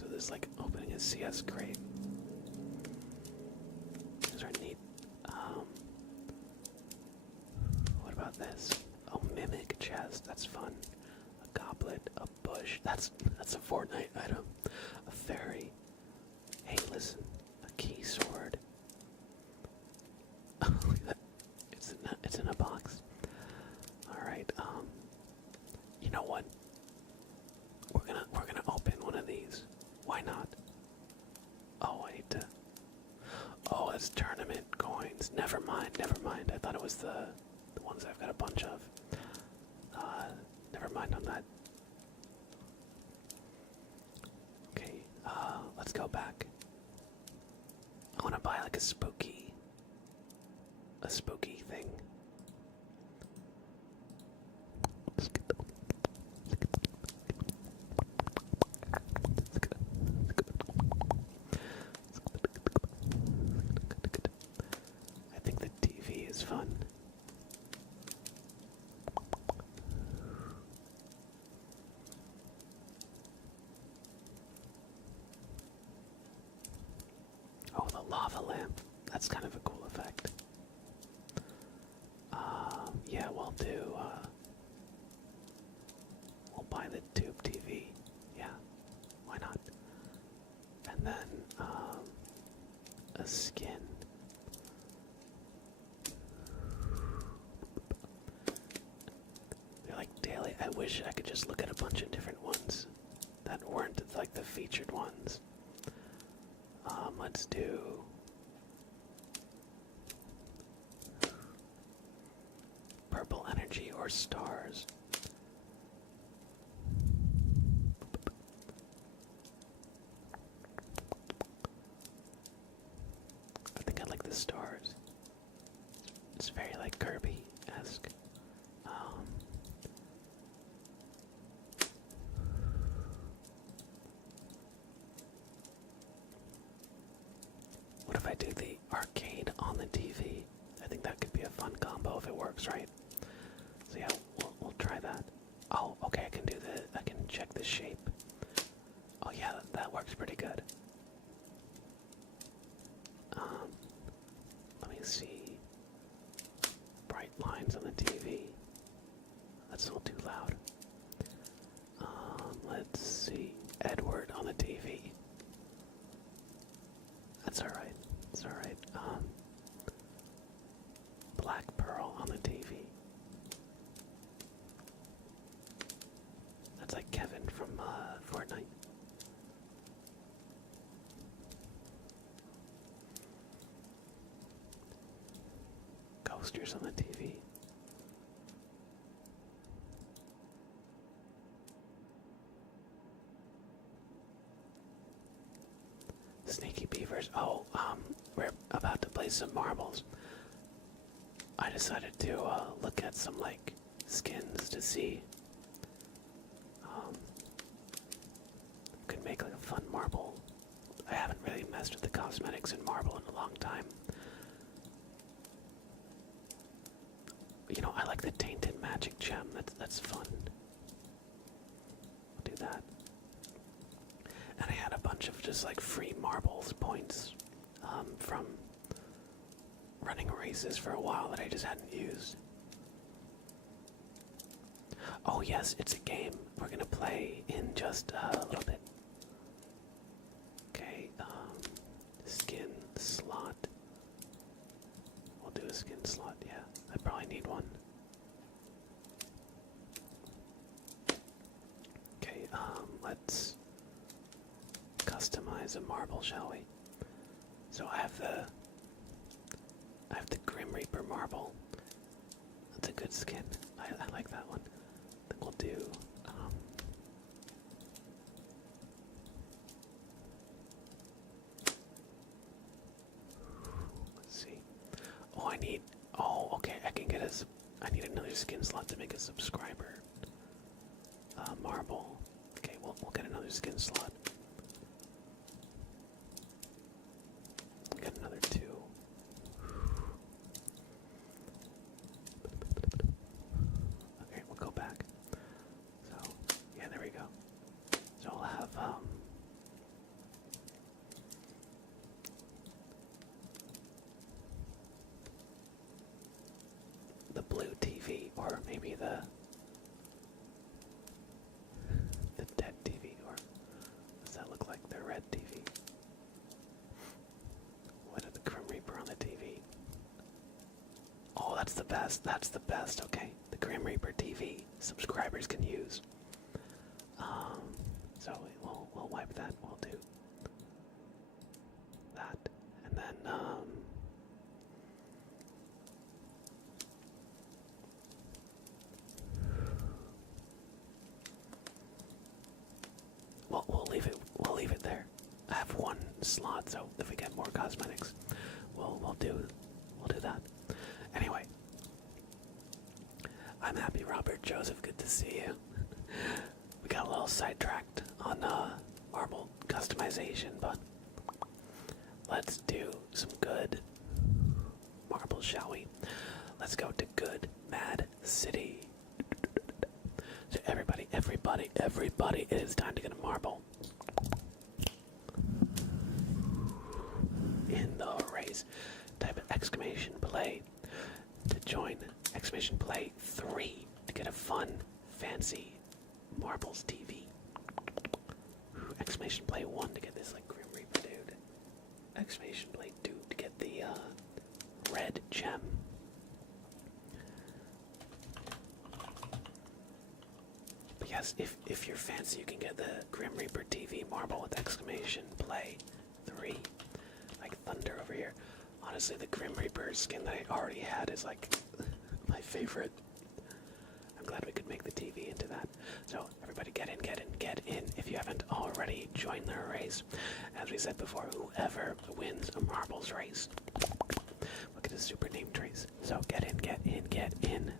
So this is like opening a CS crate. Those are neat. What about this? A mimic chest. That's fun. A goblet. A bush. That's a Fortnite item. A fairy. Hey, listen. A key sword. It's in a box. All right. You know what? We're gonna open one of these. Why not? Oh, I need to. Oh, it's tournament coins. Never mind. Never mind. I thought it was the ones I've got a bunch of. Never mind on that. Okay. Let's go back. I want to buy like a spooky thing. I think the TV is fun. Oh, the lava lamp. That's kind of a cool effect. Yeah, we'll buy the tube TV. Yeah, why not? And then, a skin. They're like daily. I wish I could just look at a bunch of different ones that weren't like the featured ones. Let's do purple energy or stars. I think I like the stars. It's very like Kirby-esque. What if I do the arcade on the TV? I think that could be a fun combo. if it works right. So yeah, we'll try that. Oh, okay, I can do I can check the shape. Oh yeah, that works pretty good. Let me see. Bright lines on the TV. That's still too loud. Let's see. Edward on the TV. That's alright. It's alright. Black Pearl on the TV. That's like Kevin from Fortnite. Ghosters on the TV. Sneaky Beavers. Oh, we're about to play some marbles. I decided to look at some like skins to see. Could make like a fun marble. I haven't really messed with the cosmetics in marble in a long time. You know, I like the Tainted Magic Gem. That's fun. I'll do that. And I had a bunch of just like free marbles points from running races for a while that I just hadn't used. Oh yes, it's a game we're gonna play in just a little bit. Okay, skin slot. We'll do a skin slot, yeah. I probably need one. Okay, let's customize a marble, shall we? So I have the Grim Reaper marble. That's a good skin. I like that one. I think we'll do let's see. Okay, I need another skin slot to make a subscriber. Marble. Okay, we'll get another skin slot. Get another 2. Okay, we'll go back. So, yeah, there we go. So I'll have, the blue TV, or maybe the dead TV, or does that look like the red TV? What is the Grim Reaper on the TV? Oh, that's the best. That's the best. Okay, the Grim Reaper TV subscribers can use. So we'll wipe that. We'll do that, and then we'll leave it. We'll leave it there. I have one slot, so if we get more cosmetics, we'll do that. Anyway, I'm happy, Robert Joseph. Good to see you. We got a little sidetracked on marble customization, but let's do some good marbles, shall we? Let's go to Good Mad City. So everybody, it is time to get a marble. In the race, type exclamation play to join, exclamation play 3 to get a fun, fancy marbles TV. Exclamation play 1 to get this like Grim Reaper dude. Exclamation play 2 to get the red gem. But yes, if you're fancy, you can get the Grim Reaper TV marble with exclamation play 3. Like thunder over here. Honestly, the Grim Reaper skin that I already had is like my favorite. I'm glad we could make the TV into that. So everybody get in, get in, get in. If you haven't already, join the race. As we said before, whoever wins a marbles race will get a super name trace. So get in, get in, get in.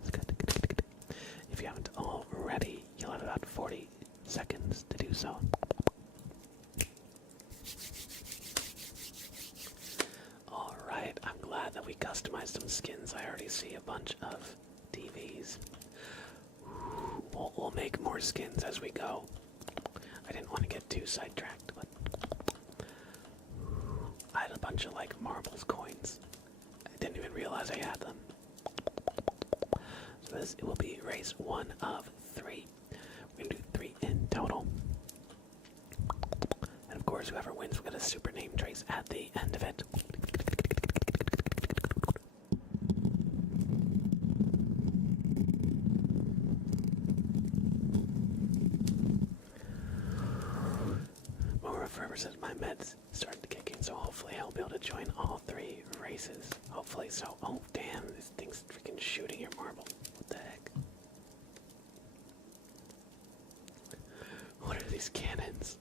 If you haven't already, you'll have about 40 seconds to do so. Alright, I'm glad that we customize some skins. I already see a bunch of TVs. We'll make more skins as we go. I didn't want to get too sidetracked, but I had a bunch of like marbles coins. I didn't even realize I had them. So this it will be race 1 of 3. We're gonna do 3 in total. And of course, whoever wins will get a super name trace at the end of it. Forever says my meds started to kick in, so hopefully I'll be able to join all 3 races. Hopefully so. Oh damn, this thing's freaking shooting your marble. What the heck? What are these cannons?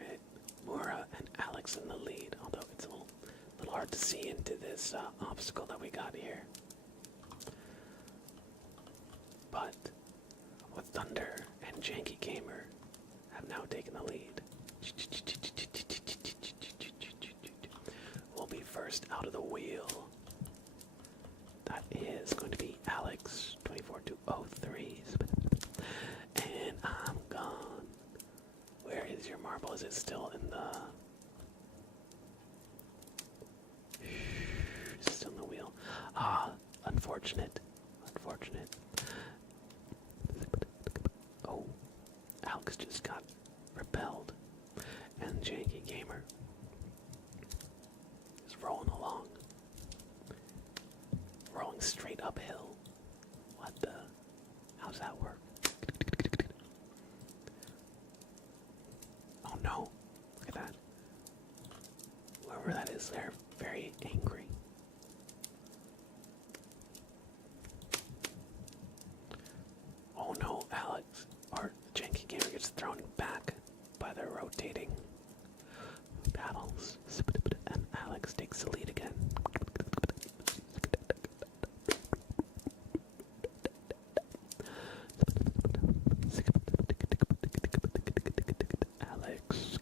Right, Mora and Alex in the lead, although it's a little hard to see into this obstacle that we got here. But with Thunder and Janky Gamer have now taken the lead. We'll be first out of the wheel. That is going to be Alex 24203. And I'm gone. Where is your marble? Is it still in the... It's still in the wheel. Ah, unfortunate. Unfortunate. Oh, Alex just got repelled. And Janky Gamer is rolling along. Rolling straight uphill. What the? How's that work? Oh no. Look at that. Whoever that is, they're very angry. Oh no, Alex, or Janky Gamer gets thrown back by the rotating paddles. And Alex takes the lead again. Alex.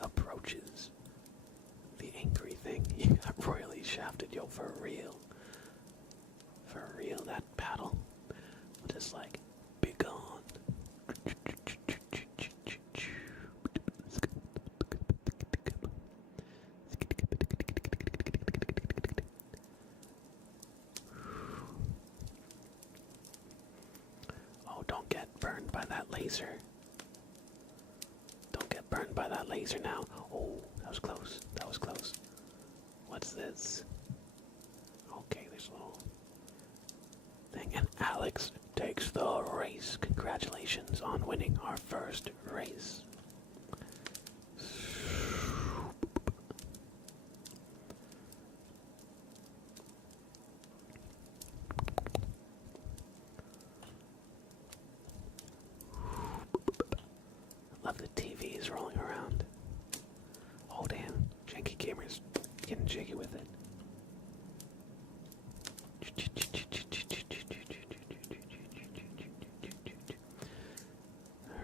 Approaches the angry thing. You got royally shafted, yo, for real. For real, that paddle will just like be gone. Oh, don't get burned by that laser. Don't get burned by that laser now. Oh, that was close. That was close. What's this? Okay, there's a little thing. And Alex takes the race. Congratulations on winning our first race. Love the TVs rolling around. Oh damn, Janky Gamer's getting jiggy with it.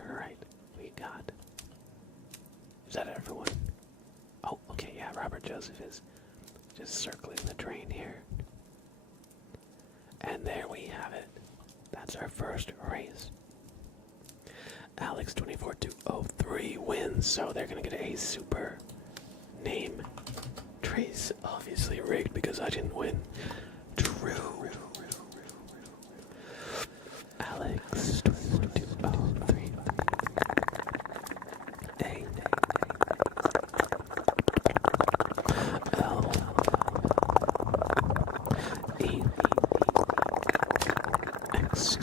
Alright, we got... Is that everyone? Oh, okay, yeah, Robert Joseph is just circling the drain here. And there we have it. That's our first race. Alex 24203 wins, so they're gonna get a super name trace. Obviously rigged because I didn't win. True. Alex 24203. A L E X.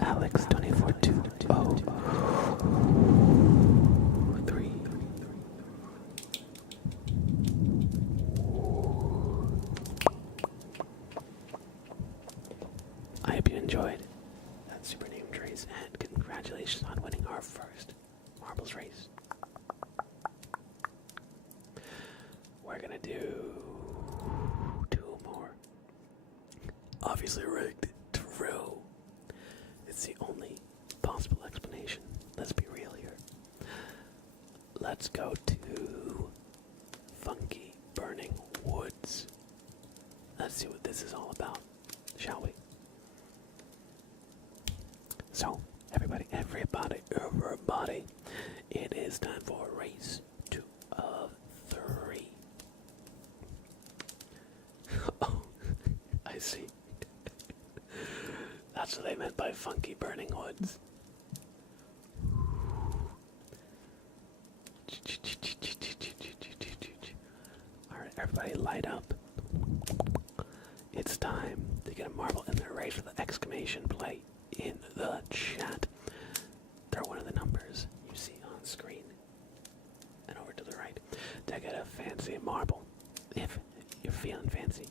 Alex 24203. I hope you enjoyed. singles race. We're gonna do 2 more. Obviously rigged. True. It's the only possible explanation. Let's be real here. Let's go to Funky Burning Woods. Let's see what this is all about, shall we? So, everybody, it is time for race 2 of 3. Oh, I see. That's what they meant by Funky Burning Woods. Alright, everybody light up. It's time to get a marble in the race with the exclamation play in the chat. Throw one of the numbers you see on screen and over to the right to get a fancy marble if you're feeling fancy.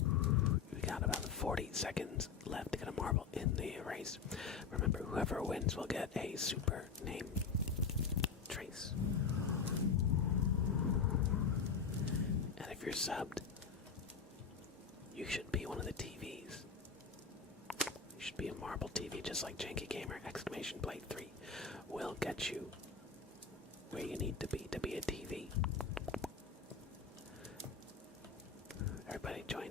We got about 40 seconds left to get a marble in the race. Remember, whoever wins will get a super name trace. And if you're subbed, you should be one of the TVs. You should be a marble TV, just like Janky Gamer! Exclamation Play 3 will get you where you need to be a TV. Everybody join.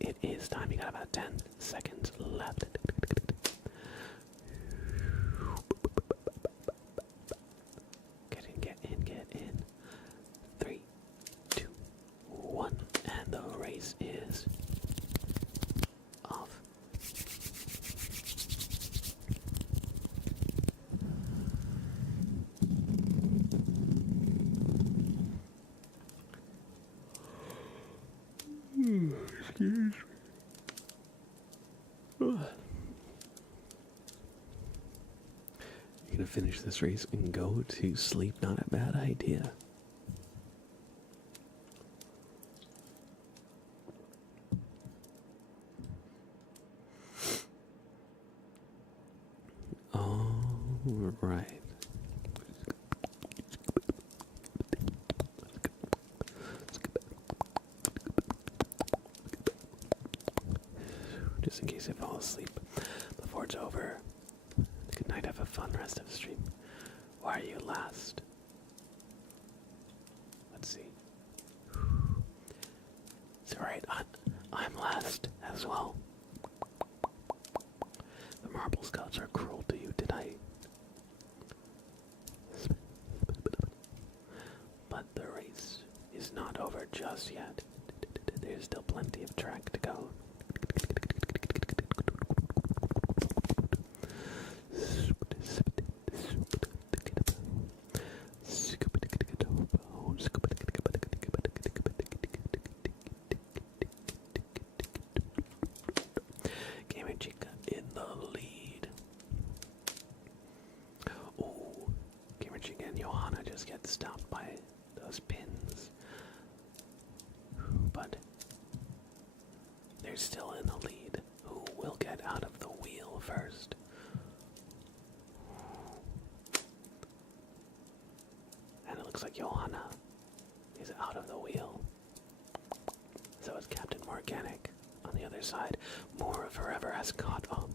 It is time. You got about 10 seconds left. Get in. 3, 2, 1, and the race is off. Excuse me. You're gonna finish this race and go to sleep. Not a bad idea. All right. Just in case I fall asleep before it's over. Good night, have a fun rest of the stream. Why are you last? Let's see. It's alright, I'm last as well. The marble scouts are cruel to you tonight. But the race is not over just yet. There's still plenty of track to go. Gamer Chica in the lead. Oh, Gamer Chica and Johanna just get stopped by those pins. But they're still in the lead. Who will get out of the wheel first? And it looks like Johanna is out of the wheel. So is Captain Morganic on the other side. More Forever has caught up.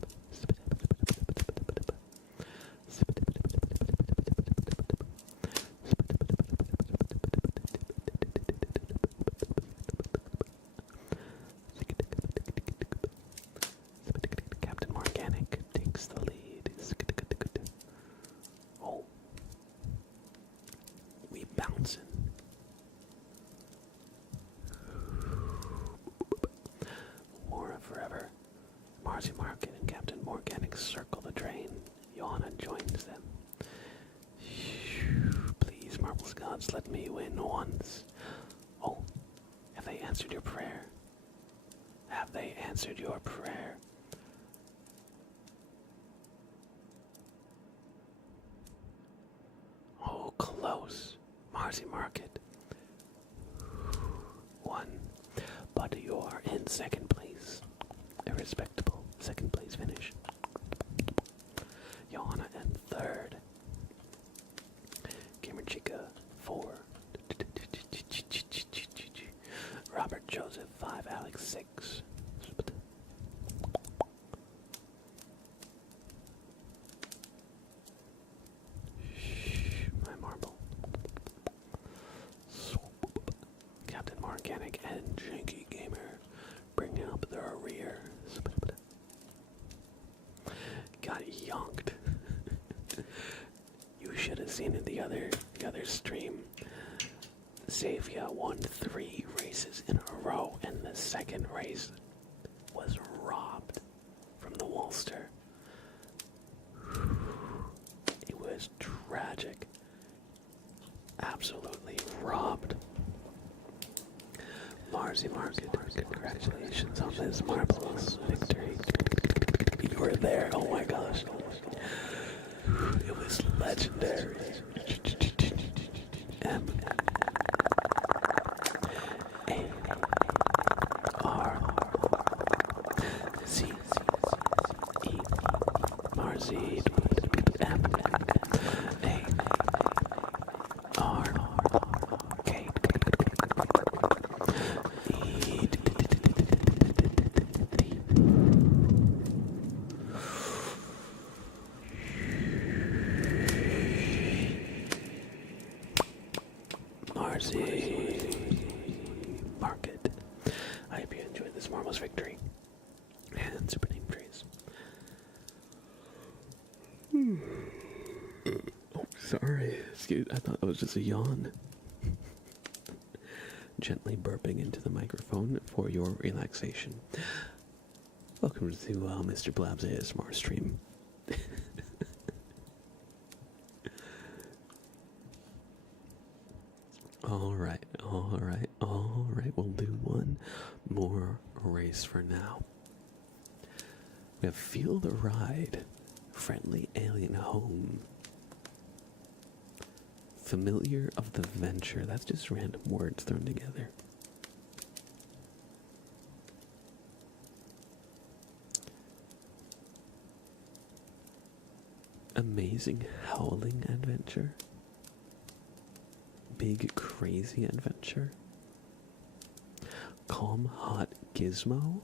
Captain Morganic takes the lead. Oh. We bouncing. More Forever. Marcy Market and Captain Morganic circle the drain. Johanna joins them. Please, Marbles Gods, let me win once. Oh, have they answered your prayer? Have they answered your prayer? Oh, close. Marcy Market. 1. But you are in second place. A respectable second place finish. Joseph 5, Alex 6. My marble. Captain Morganic and Janky Gamer bring up the rear. Got yonked. You should have seen it the other stream. Xavier won 3 races in a row, and the second race was robbed from the Wolster. It was tragic. Absolutely robbed. Marzi Market, congratulations on this marvelous victory. You were there, oh my gosh. It was legendary. M-A-R-C-E Marzi M-A-R-K Market. I hope you enjoyed this marvelous victory. And super name trees. Oh, sorry. Excuse, I thought that was just a yawn. Gently burping into the microphone for your relaxation. Welcome to Mr. Blab's ASMR stream. Alright, we'll do one more race for now. We have Feel the Ride, Friendly Alien Home, Familiar of the Venture. That's just random words thrown together. Amazing Howling Adventure. Big Crazy Adventure. Calm Hot Gizmo.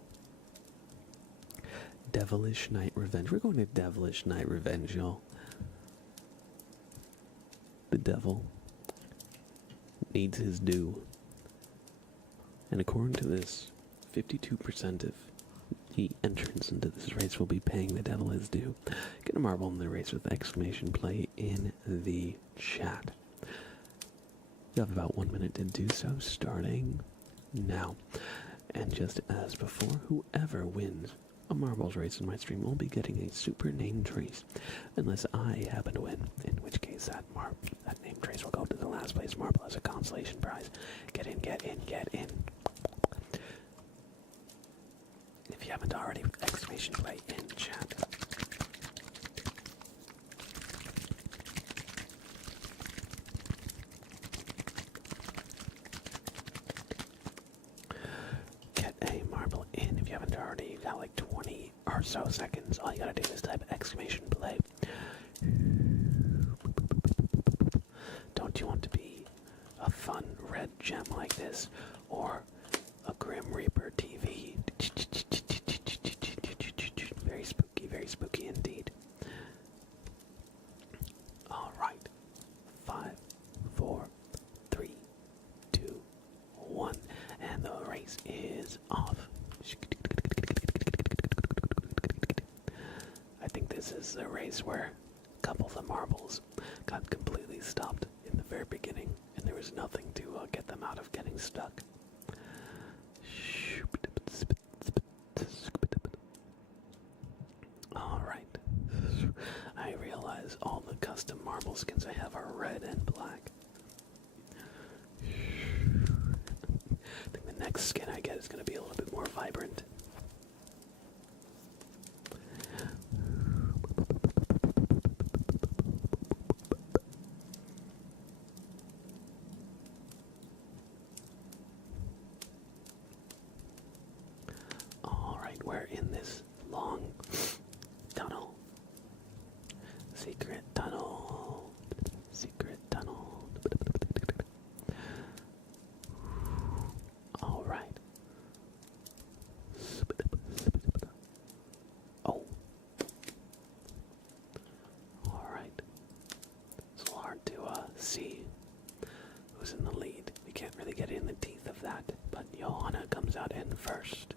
Devilish Night Revenge. We're going to Devilish Night Revenge, y'all. The devil needs his due. And according to this, 52% of the entrants into this race will be paying the devil his due. Get a marble in the race with exclamation play in the chat. You have about 1 minute to do so, starting now. And just as before, whoever wins a marbles race in my stream will be getting a super name trace, unless I happen to win, in which case that name trace will go to the last place marble as a consolation prize. Get in, get in, get in. If you haven't already, exclamation play in chat. In if you haven't already. You've got like 20 or so seconds. All you gotta do is type exclamation play. Don't you want to be a fun red gem like this, or a Grim Reaper TV? Very spooky indeed. Alright. 5, 4, 3, 2, 1, and the race is off. I think this is the race where a couple of the marbles got completely stopped in the very beginning, and there was nothing to get them out of getting stuck. Alright. I realize all the custom marble skins I have are red and black. I think the next skin I get is going to be a little bit more vibrant. Alright, we're in this long tunnel. Secret tunnel. Secret tunnel. Alright. see who's in the lead. We can't really get in the teeth of that, but Johanna comes out in first.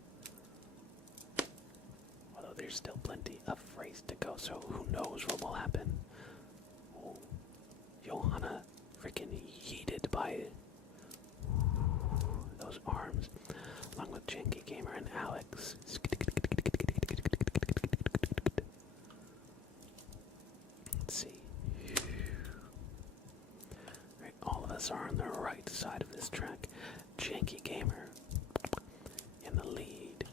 Although there's still plenty of race to go, so who knows what will happen. Oh, Johanna freaking yeeted by those arms, along with Janky Gamer and Alex. Let's see. Right, all of us are on the right side of this track. Janky Gamer in the lead.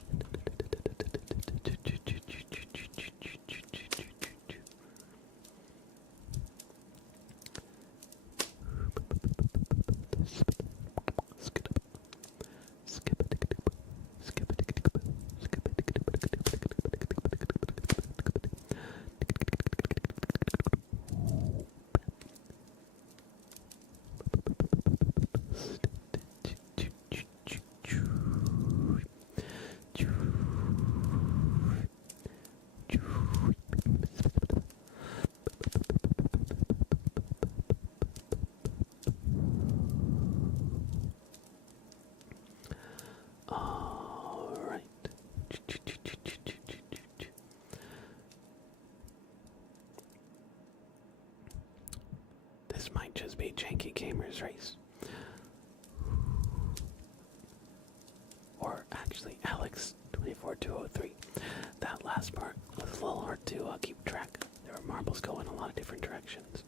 This might just be Janky Gamer's race. Or actually, Alex 24203. That last part was a little hard to keep track. There were marbles going a lot of different directions.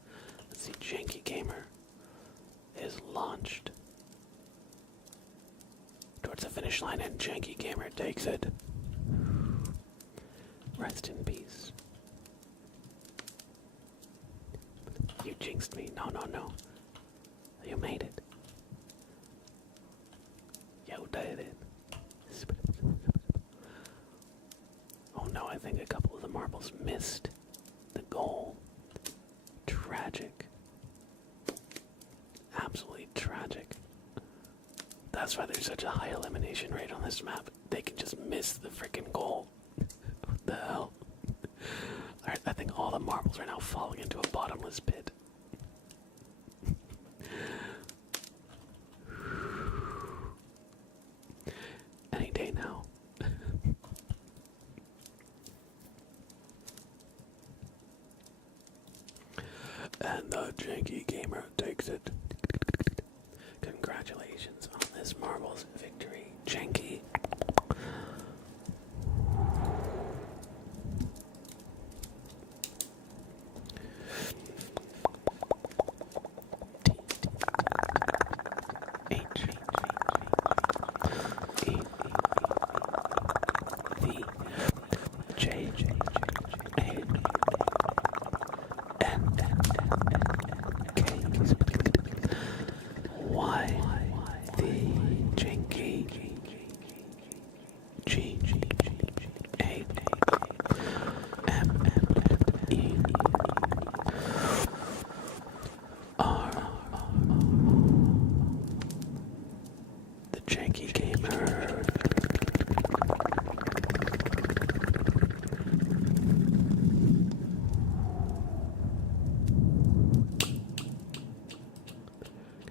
Let's see, Janky Gamer is launched towards the finish line, and Janky Gamer takes it. Rest in peace. You jinxed me. No, no, no. You made it. You did it. Oh no, I think a couple of the marbles missed the goal. Tragic. Absolutely tragic. That's why there's such a high elimination rate on this map. They can just miss the freaking goal. What the hell? Alright, I think all the marbles are now falling into a bottomless pit. Any day now. And the Janky Gamer takes it. Congratulations on this marbles victory, Janky.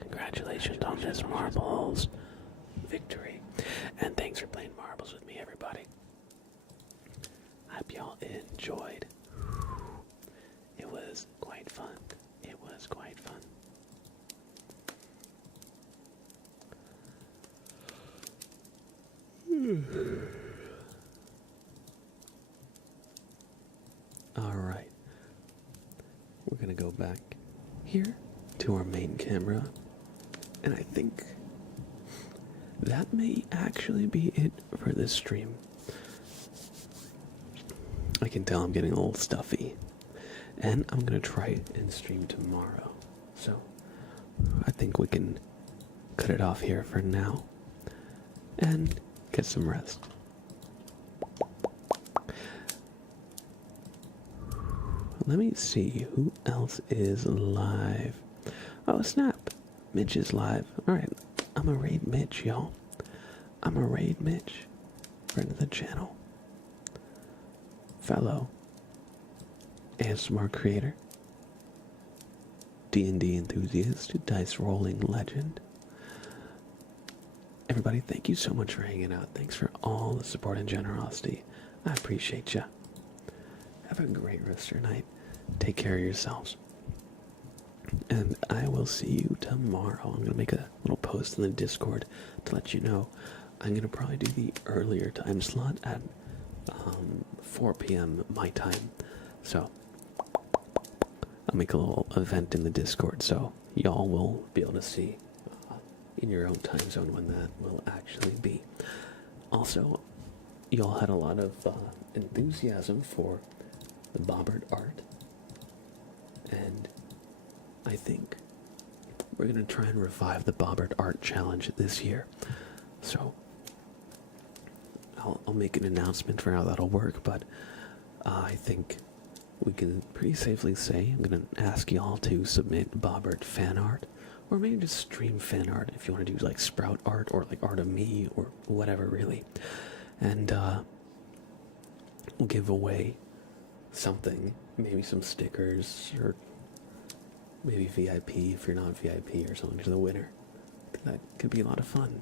Congratulations on this marbles victory. And thanks for playing marbles with me, everybody. I hope y'all enjoyed. It was quite fun. It was quite fun. Alright. We're gonna go back here to our main camera. And I think that may actually be it for this stream. I can tell I'm getting a little stuffy. And I'm gonna try and stream tomorrow. So I think we can cut it off here for now and get some rest. Let me see who else is live. Oh, snap. Mitch is live. Alright, I'm a raid Mitch, y'all. I'm a raid Mitch. Friend of the channel. Fellow ASMR creator. D&D enthusiast, dice rolling legend. Everybody, thank you so much for hanging out. Thanks for all the support and generosity. I appreciate ya. Have a great rest of your night. Take care of yourselves. And I will see you tomorrow. I'm going to make a little post in the Discord to let you know. I'm going to probably do the earlier time slot at 4 p.m. my time. So I'll make a little event in the Discord so y'all will be able to see in your own time zone when that will actually be. Also, y'all had a lot of enthusiasm for the Bobbert art, and I think we're going to try and revive the Bobbert art challenge this year. So I'll make an announcement for how that'll work, but I think we can pretty safely say I'm going to ask y'all to submit Bobbert fan art, or maybe just stream fan art if you want to do like Sprout art or like art of me or whatever really. And we'll give away something, maybe some stickers or maybe VIP if you're not VIP or something to the winner. I think that could be a lot of fun.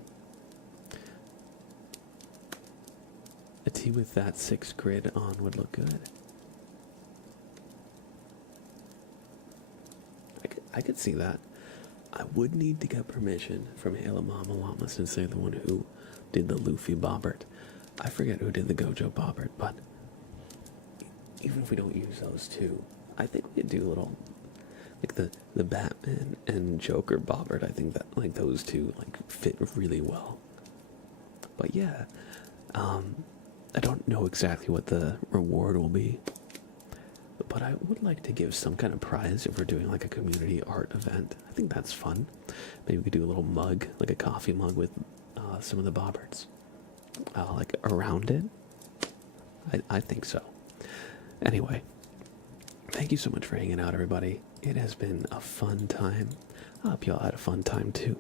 A tee with that 6 grid on would look good. I could see that. I would need to get permission from Halo Mama Llama since they're the one who did the Luffy Bobbert. I forget who did the Gojo Bobbert, but even if we don't use those two, I think we could do a little, like the Batman and Joker Bobbert. I think that like those two like fit really well. But yeah, I don't know exactly what the reward will be, but I would like to give some kind of prize if we're doing like a community art event. I think that's fun. Maybe we could do a little mug, like a coffee mug with some of the Bobberts, like around it. I think so. Anyway, thank you so much for hanging out, everybody. It has been a fun time. I hope y'all had a fun time too.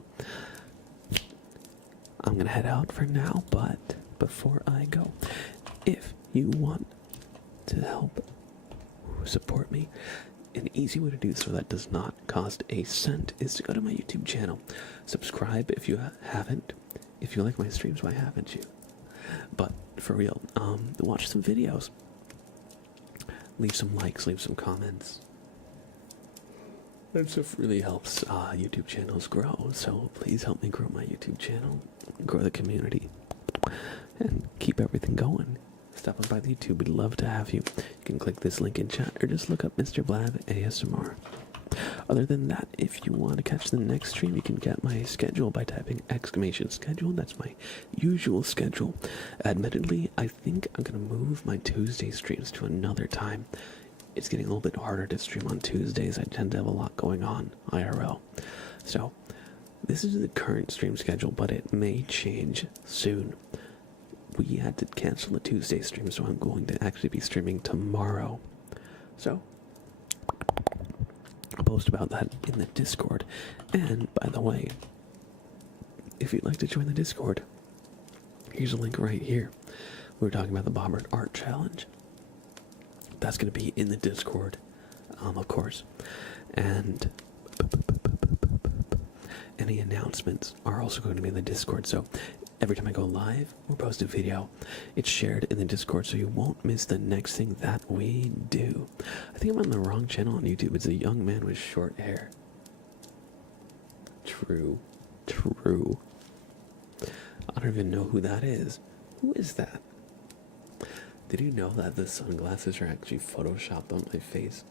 I'm gonna head out for now, but before I go, if you want to help support me, an easy way to do so that does not cost a cent is to go to my YouTube channel. Subscribe if you haven't. If you like my streams, why haven't you? But for real, watch some videos. Leave some likes, leave some comments. That stuff really helps YouTube channels grow, so please help me grow my YouTube channel, grow the community, and keep everything going. Stop on by the YouTube, we'd love to have you. You can click this link in chat or just look up Mr. Blab ASMR. Other than that, if you want to catch the next stream, you can get my schedule by typing !schedule. That's my usual schedule. Admittedly, I think I'm going to move my Tuesday streams to another time. It's getting a little bit harder to stream on Tuesdays. I tend to have a lot going on IRL. So, this is the current stream schedule, but it may change soon. We had to cancel the Tuesday stream, so I'm going to actually be streaming tomorrow. So, I'll post about that in the Discord. And, by the way, if you'd like to join the Discord, here's a link right here. We were talking about the Bobbert Art Challenge. That's going to be in the Discord, of course. And any announcements are also going to be in the Discord. So every time I go live or post a video, it's shared in the Discord, so you won't miss the next thing that we do. I think I'm on the wrong channel on YouTube. It's a young man with short hair. True. I don't even know who that is. Who is that? Did you know that the sunglasses are actually photoshopped on my face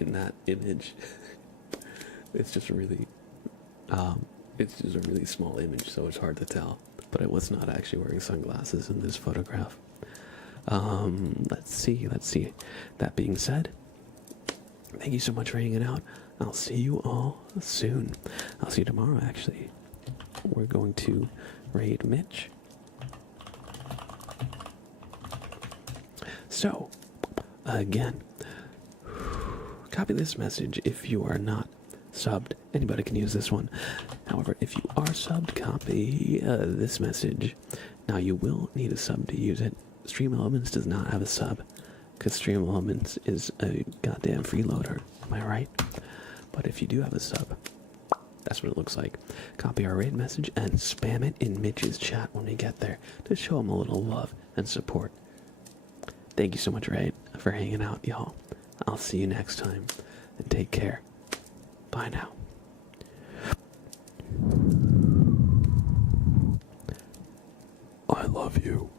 in that image? It's just a really small image, so it's hard to tell. But I was not actually wearing sunglasses in this photograph. Let's see. That being said, thank you so much for hanging out. I'll see you all soon. I'll see you tomorrow, actually. We're going to raid Mitch. So, again, copy this message if you are not subbed. Anybody can use this one. However, if you are subbed, copy this message. Now, you will need a sub to use it. Stream Elements does not have a sub, because Stream Elements is a goddamn freeloader. Am I right? But if you do have a sub, that's what it looks like. Copy our raid message and spam it in Mitch's chat when we get there to show him a little love and support. Thank you so much, Raid, for hanging out, y'all. I'll see you next time, and take care. Bye now. I love you.